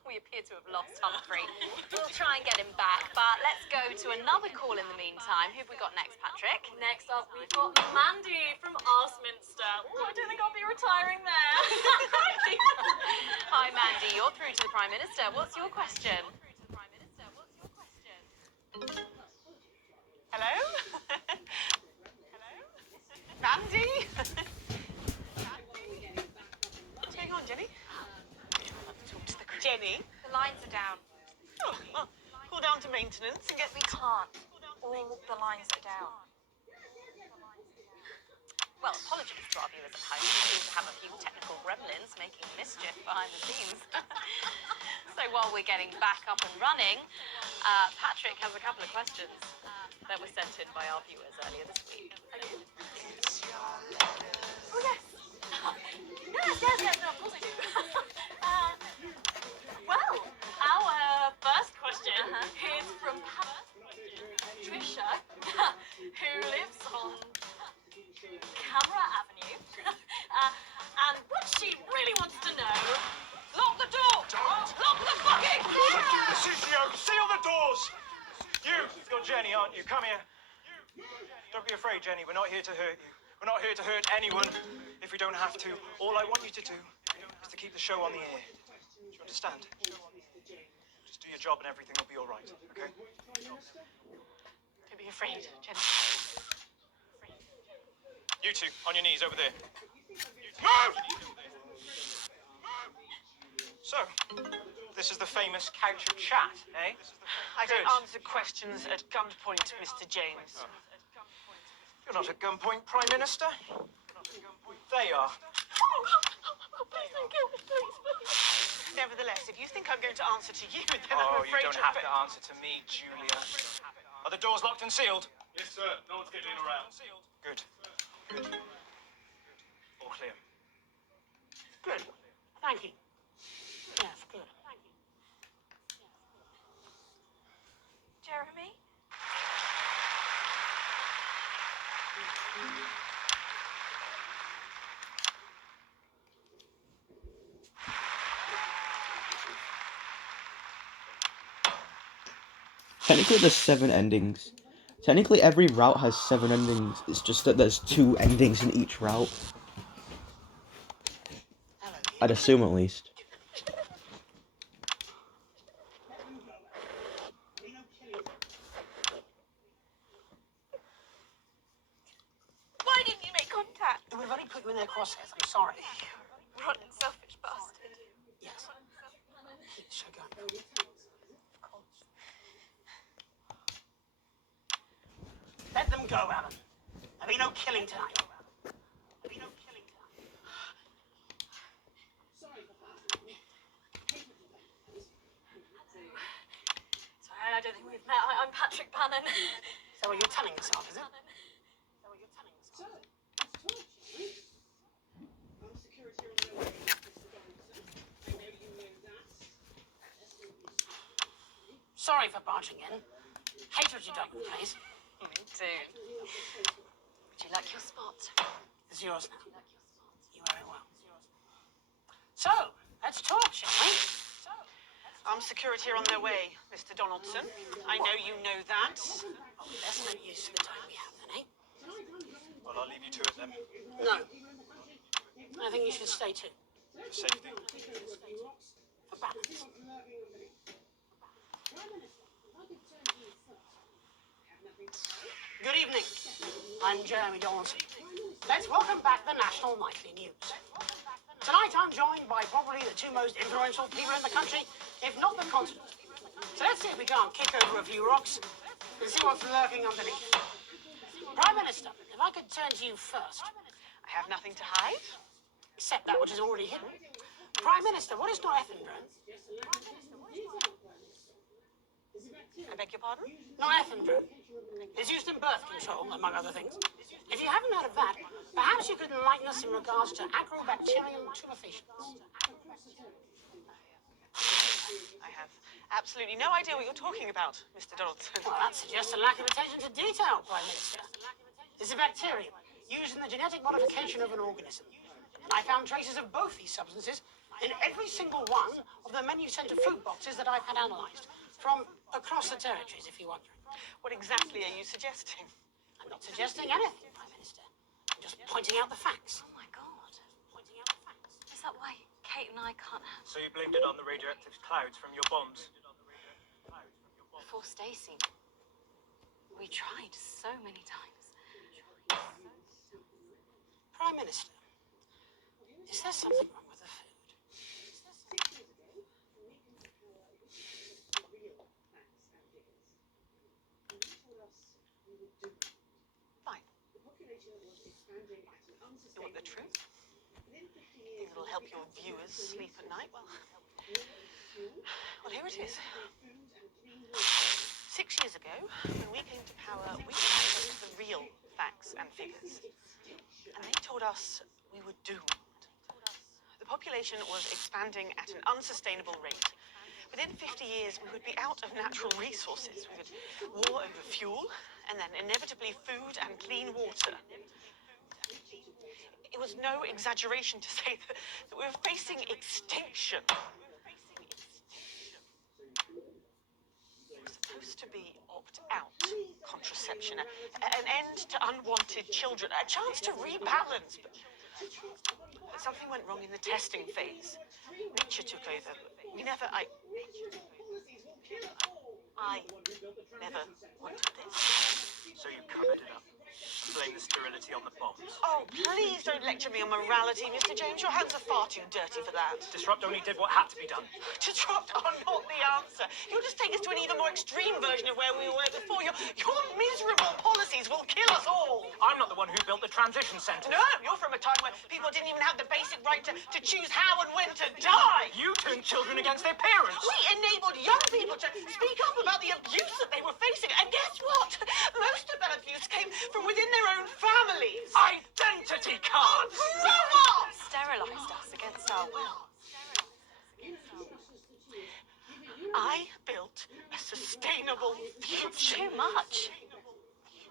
We appear to have lost Humphrey. We'll try and get him back, but let's go to another call in the meantime. Who have we got next, Patrick? Next up, we've got Mandy from Arsminster. Oh, I don't think I'll be retiring there. Hi, Mandy. You're through to the Prime Minister. What's your question? Hello? Hello? Mandy? What's going on, Jenny? Jenny? The lines are down. Oh, well, call down to maintenance and get... We can't. All the lines are down. Well, apologies to our viewers at home. We seem to have a few technical gremlins making mischief behind the scenes. So while we're getting back up and running, Patrick has a couple of questions that were sent in by our viewers earlier this week. Oh, yes. Yes, no, of course I do. Well, our first question is from Trisha, who lives on Camera Avenue. And what she really wants to know, lock the door! Lock the fucking door! CCO, seal the doors! You've got Jenny, aren't you? Come here. Don't be afraid, Jenny. We're not here to hurt you. We're not here to hurt anyone if we don't have to. All I want you to do is to keep the show on the air. Do you understand? Just do your job and everything will be all right, okay? Don't be afraid, Jenny. You two, on your knees over there. Move! So, this is the famous couch of chat, eh? I don't answer questions at gunpoint, Mr. James. You're not at gunpoint, Prime Minister. They are. Please don't kill me, please. Nevertheless, if you think I'm going to answer to you, then Oh, I'm afraid you don't have to answer to me, Julia. Are the doors locked and sealed? Yes, sir. No one's getting in or out. Good. Good. All clear. Good. Thank you. Yes, good. Thank you. Jeremy? Technically, there's 7 endings. Technically, every route has 7 endings. It's just that there's 2 endings in each route. I'd assume, at least. Why didn't you make contact? We've only put you in their crosshairs. I'm sorry. Rotten, selfish bastard. Yes. Keep the show going. Let them go, Alan. There'll be no killing tonight. There'll be no killing tonight. Sorry, I don't think we've met. I'm Patrick Bannon. So what you're telling yourself, is it? So what you're telling yourself? Sorry for barging in. Hate what you've done with the place. Me too. Would you like your spot? It's yours now. You wear it well. So, let's talk, shall we? Armed security are on their way, Mr. Donaldson. I know you know that. Oh, let's make use of the time we have then, eh? Well, I'll leave you to it then. No. I think you should stay too. For safety. For balance. Good evening. I'm Jeremy Donaldson. Let's welcome back the National Nightly News. Tonight I'm joined by probably the 2 most influential people in the country, if not the continent. So let's see if we can't kick over a few rocks and see what's lurking underneath. Prime Minister, if I could turn to you first. I have nothing to hide. Except that which is already hidden. Prime Minister, what is norethindrone? I beg your pardon? Norethindrone. It's used in birth control, among other things. If you haven't heard of that, perhaps you could enlighten us in regards to agrobacterium tumefaciens. I have absolutely no idea what you're talking about, Mr. Donaldson. Well, that suggests a lack of attention to detail, Prime Minister. It's a bacterium used in the genetic modification of an organism. And I found traces of both these substances in every single one of the menu centre food boxes that I've had analysed, from across the territories, if you're wondering. What exactly are you suggesting? I'm not suggesting anything, Prime Minister. I'm just pointing out the facts. Oh my God. Pointing out the facts. Is that why Kate and I can't have... So you blamed it on the radioactive clouds from your bombs? Before Stacey. We tried so many times. Prime Minister, is there something wrong with the food? Fine. You want the truth? Think it'll help your viewers sleep at night? Well, here it is. 6 years ago, when we came to power, we had access to the real facts and figures. And they told us we were doomed. The population was expanding at an unsustainable rate. Within 50 years, we would be out of natural resources. We would war over fuel, and then inevitably food and clean water. It was no exaggeration to say that we were facing extinction. It was supposed to be opt-out contraception, an end to unwanted children, a chance to rebalance. But something went wrong in the testing phase. Nature took over. I never wanted this. So you covered it up. Blame the sterility on the bombs. Oh, please don't lecture me on morality, Mr. James. Your hands are far too dirty for that. Disrupt only did what had to be done. Disrupt are not the answer. You'll just take us to an even more extreme version of where we were before. Your miserable policies will kill us all. I'm not the one who built the transition centre. No, you're from a time where people didn't even have the basic right to choose how and when to die. You turned children against their parents. We enabled young people to speak up about the abuse that they were facing. And guess what? Most of that abuse came from within their own families. Identity cards! Grow up! Sterilised us against our will. I built a sustainable future. It's too much.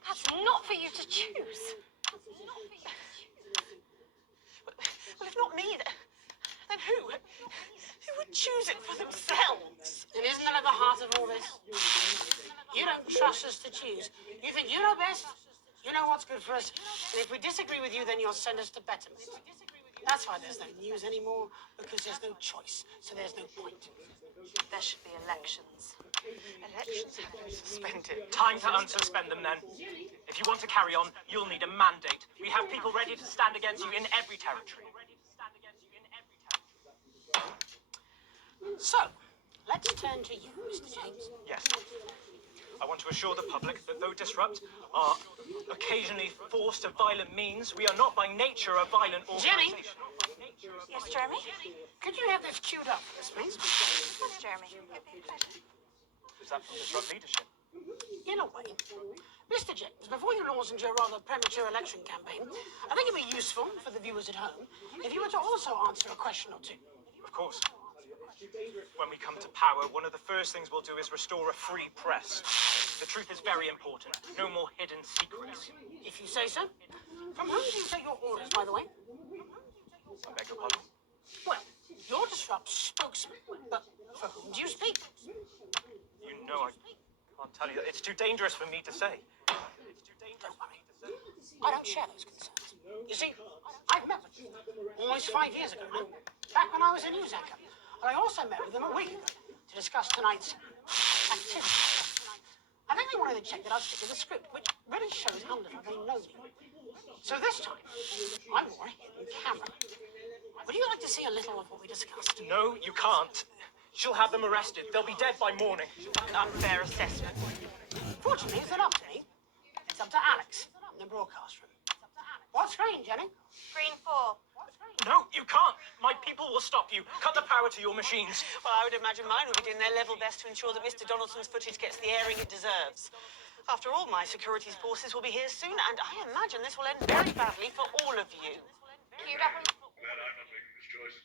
That's not for you to choose. Well, if not me, then who? Who would choose it for themselves? And isn't that at the heart of all this? You don't trust us to choose. You think you know best? You know what's good for us. And if we disagree with you, then you'll send us to betterment. That's why there's no news anymore, because there's no choice. So there's no point. There should be elections. Elections have been suspended. Time to unsuspend them then. If you want to carry on, you'll need a mandate. We have people ready to stand against you in every territory. So, let's turn to you, Mr. James. Yes. I want to assure the public that though Disrupt are occasionally forced to violent means, we are not by nature a violent Jenny? organisation. Yes, Jeremy? Could you have this queued up for us, please? Yes, Jeremy. It'd be a pleasure. Is that from Disrupt leadership? In a way. Mr. James, before you launch into your rather premature election campaign, I think it'd be useful for the viewers at home if you were to also answer a question or two. Of course. When we come to power, one of the first things we'll do is restore a free press. The truth is very important. No more hidden secrets. If you say so. From whom do you take your orders, by the way? I beg your pardon? Well, you're Disrupt spokesman, but for whom do you speak? You know I can't tell you. It's too dangerous for me to say. Don't worry. I don't share those concerns. You see, I've met with them almost 5 years ago now, back when I was a news anchor. And I also met with them a week ago to discuss tonight's activities. I think they wanted to check that I'd stick to the script, which really shows how little they know me. So this time, I wore a hidden camera. Would you like to see a little of what we discussed? No, you can't. She'll have them arrested. They'll be dead by morning. An unfair assessment. Fortunately, it's not up to me. It's up to Alex in the broadcast room. What screen, Jenny? Screen 4. No, you can't. My people will stop you. Cut the power to your machines. Well, I would imagine mine will be doing their level best to ensure that Mr. Donaldson's footage gets the airing it deserves. After all, my securities forces will be here soon, and I imagine this will end very badly for all of you. Queued up. Glad I'm not making this choice.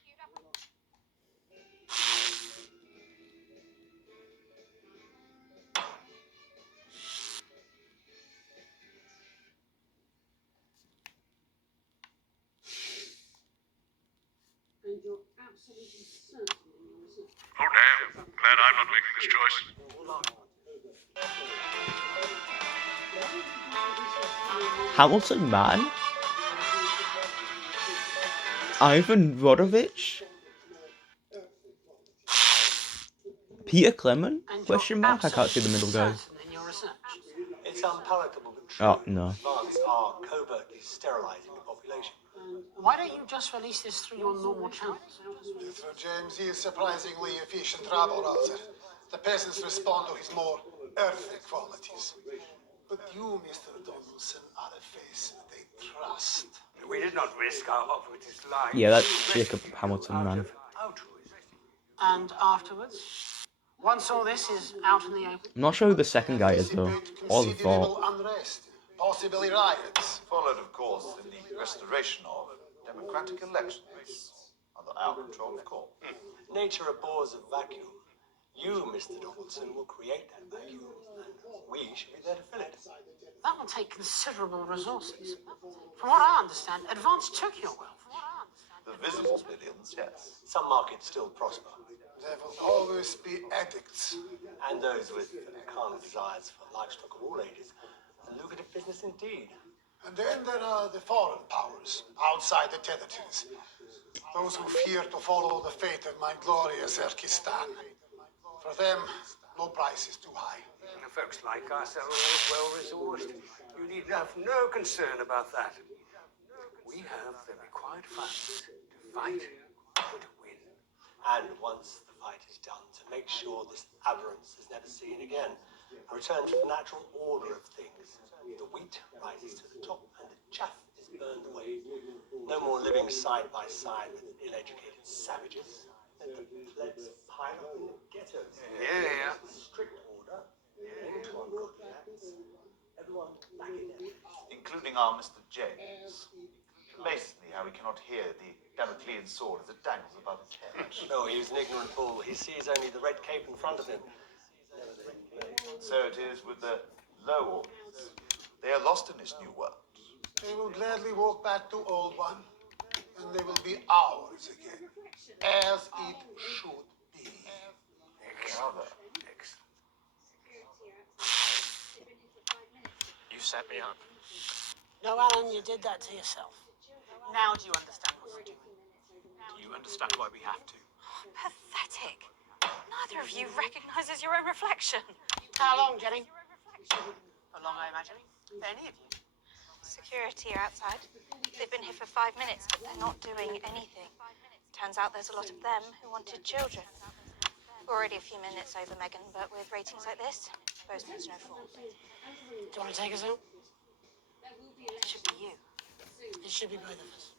And you're absolutely certain in your research. Oh, damn. Glad I'm not making this choice. Hamilton Man? Ivan Rodovich? Peter Clement? Question mark? I can't see the middle guy. In your research. It's unpalatable but true. Oh, no. Advance are covertly sterilizing the population. Why don't you just release this through your normal channels? Mr. James, he is surprisingly efficient rabble-rouser. The peasants respond to his more earthly qualities. But you, Mr. Donaldson, are a face they trust. We did not risk our operative's life. Yeah, that's Jacob Hamilton Man. And afterwards? Once all this is out in the open. I'm not sure who the second guy is though. Or the Considerable thought. unrest, possibly riots. Followed, of course, in the restoration of democratic elections under our control, of course. Nature abhors a vacuum. You, Mr. Donaldson, will create that vacuum, and we should be there to fill it. That will take considerable resources. From what I understand, Advance took your wealth. The visible billions, yes. Some markets still prosper. There will always be addicts. And those with carnal desires for livestock of all ages. A lucrative business indeed. And then there are the foreign powers, outside the territories. Those who fear to follow the fate of my glorious Erkistan. For them, no price is too high. Folks like us are always well-resourced. You need have no concern about that. We have the required funds to fight and to win. And once the fight is done, to make sure this aberrance is never seen again. A return to the natural order of things. The wheat rises to the top and the chaff is burned away. No more living side by side with ill-educated savages. Let the plebs pile up in the ghettos. Yeah. Strict order. Into our contacts. Everyone back in there. Including our Mr. James. Amazes me how he cannot hear the Damoclean sword as it dangles above his head. No, he's an ignorant fool. He sees only the red cape in front of him. So it is with the low orders. They are lost in this new world. They will gladly walk back to Old One, and they will be ours again, as it should be. Rather. You set me up. No, Alan, you did that to yourself. Now do you understand what you're doing? Do you understand why we have to? Pathetic. Neither of you recognises your own reflection. How long, Jenny? For long, I imagine. For any of you. Security are outside. They've been here for 5 minutes, but they're not doing anything. Turns out there's a lot of them who wanted children. We're already a few minutes over, Megan, but with ratings like this, postman's no fault. Do you want to take us out? It should be you. It should be both of us.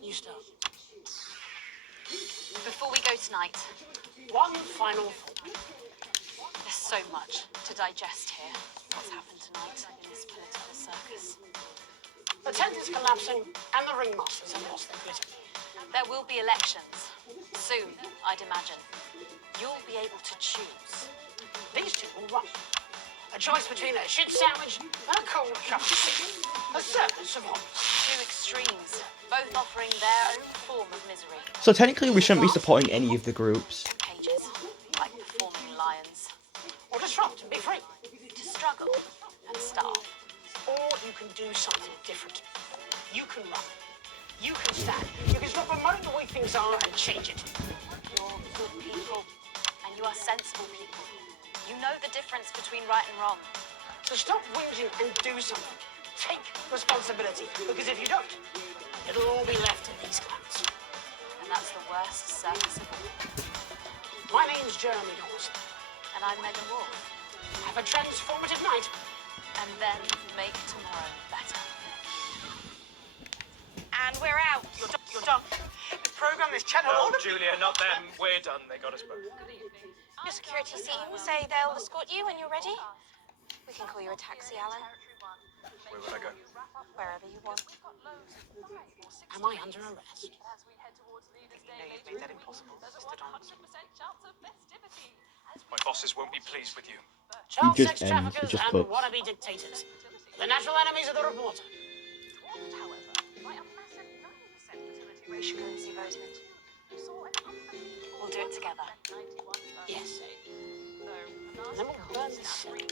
You start. Before we go tonight, one final thought. There's so much to digest here. What's happened tonight in this political circus? The tent is collapsing, and the ringmasters have lost their glitter. There will be elections. Soon, I'd imagine. You'll be able to choose. These two will run. A choice between a shit sandwich and a cold cup of tea. A circus of horrors. Two extremes, both offering their own form of misery. So technically we shouldn't be supporting any of the groups. Cages, like performing lions. Or disrupt and be free. To struggle and starve. Or you can do something different. You can run. You can stand. You can stop promoting the way things are and change it. You're good people, and you are sensible people. You know the difference between right and wrong. So stop whinging and do something. Take responsibility, because if you don't, it'll all be left in these clouds. And that's the worst circus of all. My name's Jeremy Dawson. And I'm Megan Wolf. Have a transformative night. And then make tomorrow better. And we're out. You're done. The program is channel all No, of you. Julia, not them. We're done. They got us both. Your security team say they'll escort you when you're ready. We can call you a taxi, Alan. Where would I go? Wherever you want. Am I under arrest? You've made that impossible, Mr. Donaldson. My bosses won't be pleased with you. Child just sex ends, traffickers it just and puts. wannabe dictators. The natural enemies of the reporter. We should go and see Rosamond. We'll do it together. Yes. And then we'll burn this city.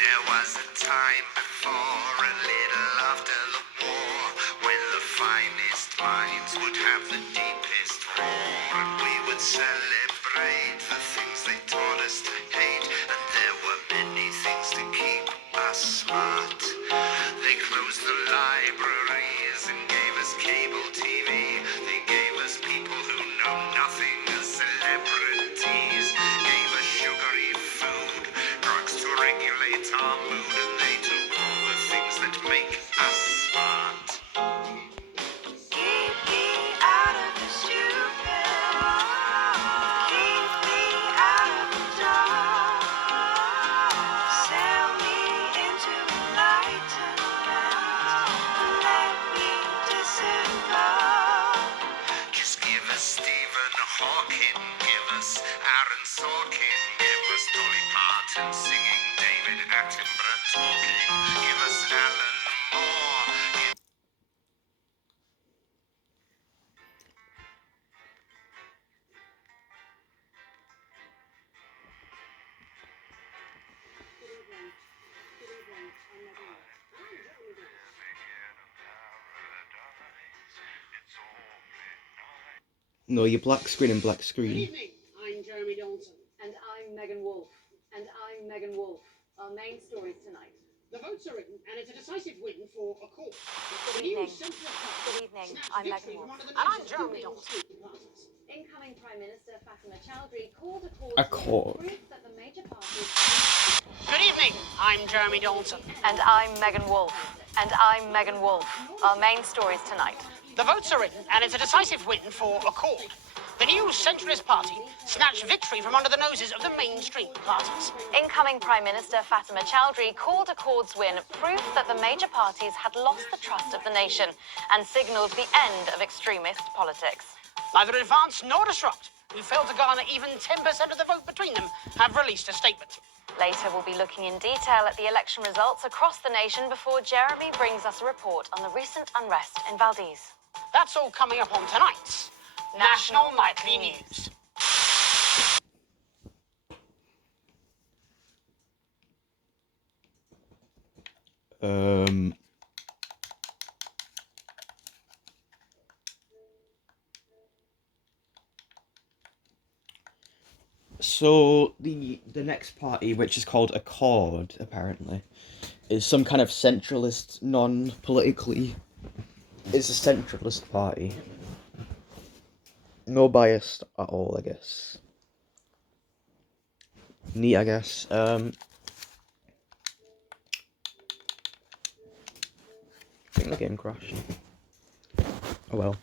There was a time before, a little after the war, when the finest minds would have the deepest roar, and we would celebrate the things they taught us to hate, and there were many things to keep us smart. They closed the libraries and gave us cable TV. They gave us people who know nothing as celebrities, gave us sugary food, drugs to regulate our mood, and they took all the things that make us smart. Keep me out of the stupid. Keep me out of the dark. Sell me into enlightenment. Let me disembark. Just give us Stephen Hawking, give us Aaron Sorkin, give us Dolly Parton singing, David Attenborough talking, give us Alan Moore. No, you're black screen and black Good screen. evening, I'm Jeremy Johnson. And I'm Megan Wolf. And I'm Megan Wolf. Our main stories tonight. The votes are in, and it's a decisive win for a cause. Good evening. Good evening. I'm Megan Wolf. And I'm Jeremy Johnson. Incoming Prime Minister Fatima Chowdhury called A chord. proof that the major parties. Good evening, I'm Jeremy Johnson. And I'm Megan Wolf. And I'm Megan Wolf. Our main stories tonight. The votes are in, and it's a decisive win for Accord. The new centralist party snatched victory from under the noses of the mainstream parties. Incoming Prime Minister Fatima Chowdhury called Accord's win proof that the major parties had lost the trust of the nation and signalled the end of extremist politics. Neither Advance nor Disrupt, who failed to garner even 10% of the vote between them, have released a statement. Later, we'll be looking in detail at the election results across the nation before Jeremy brings us a report on the recent unrest in Valdez. That's all coming up on tonight's National Nightly News. So the next party, which is called Accord, apparently, is some kind of centralist, non-politically. It's a centralist party. No bias at all, I guess. Neat, I guess. I think the game crashed. Oh well.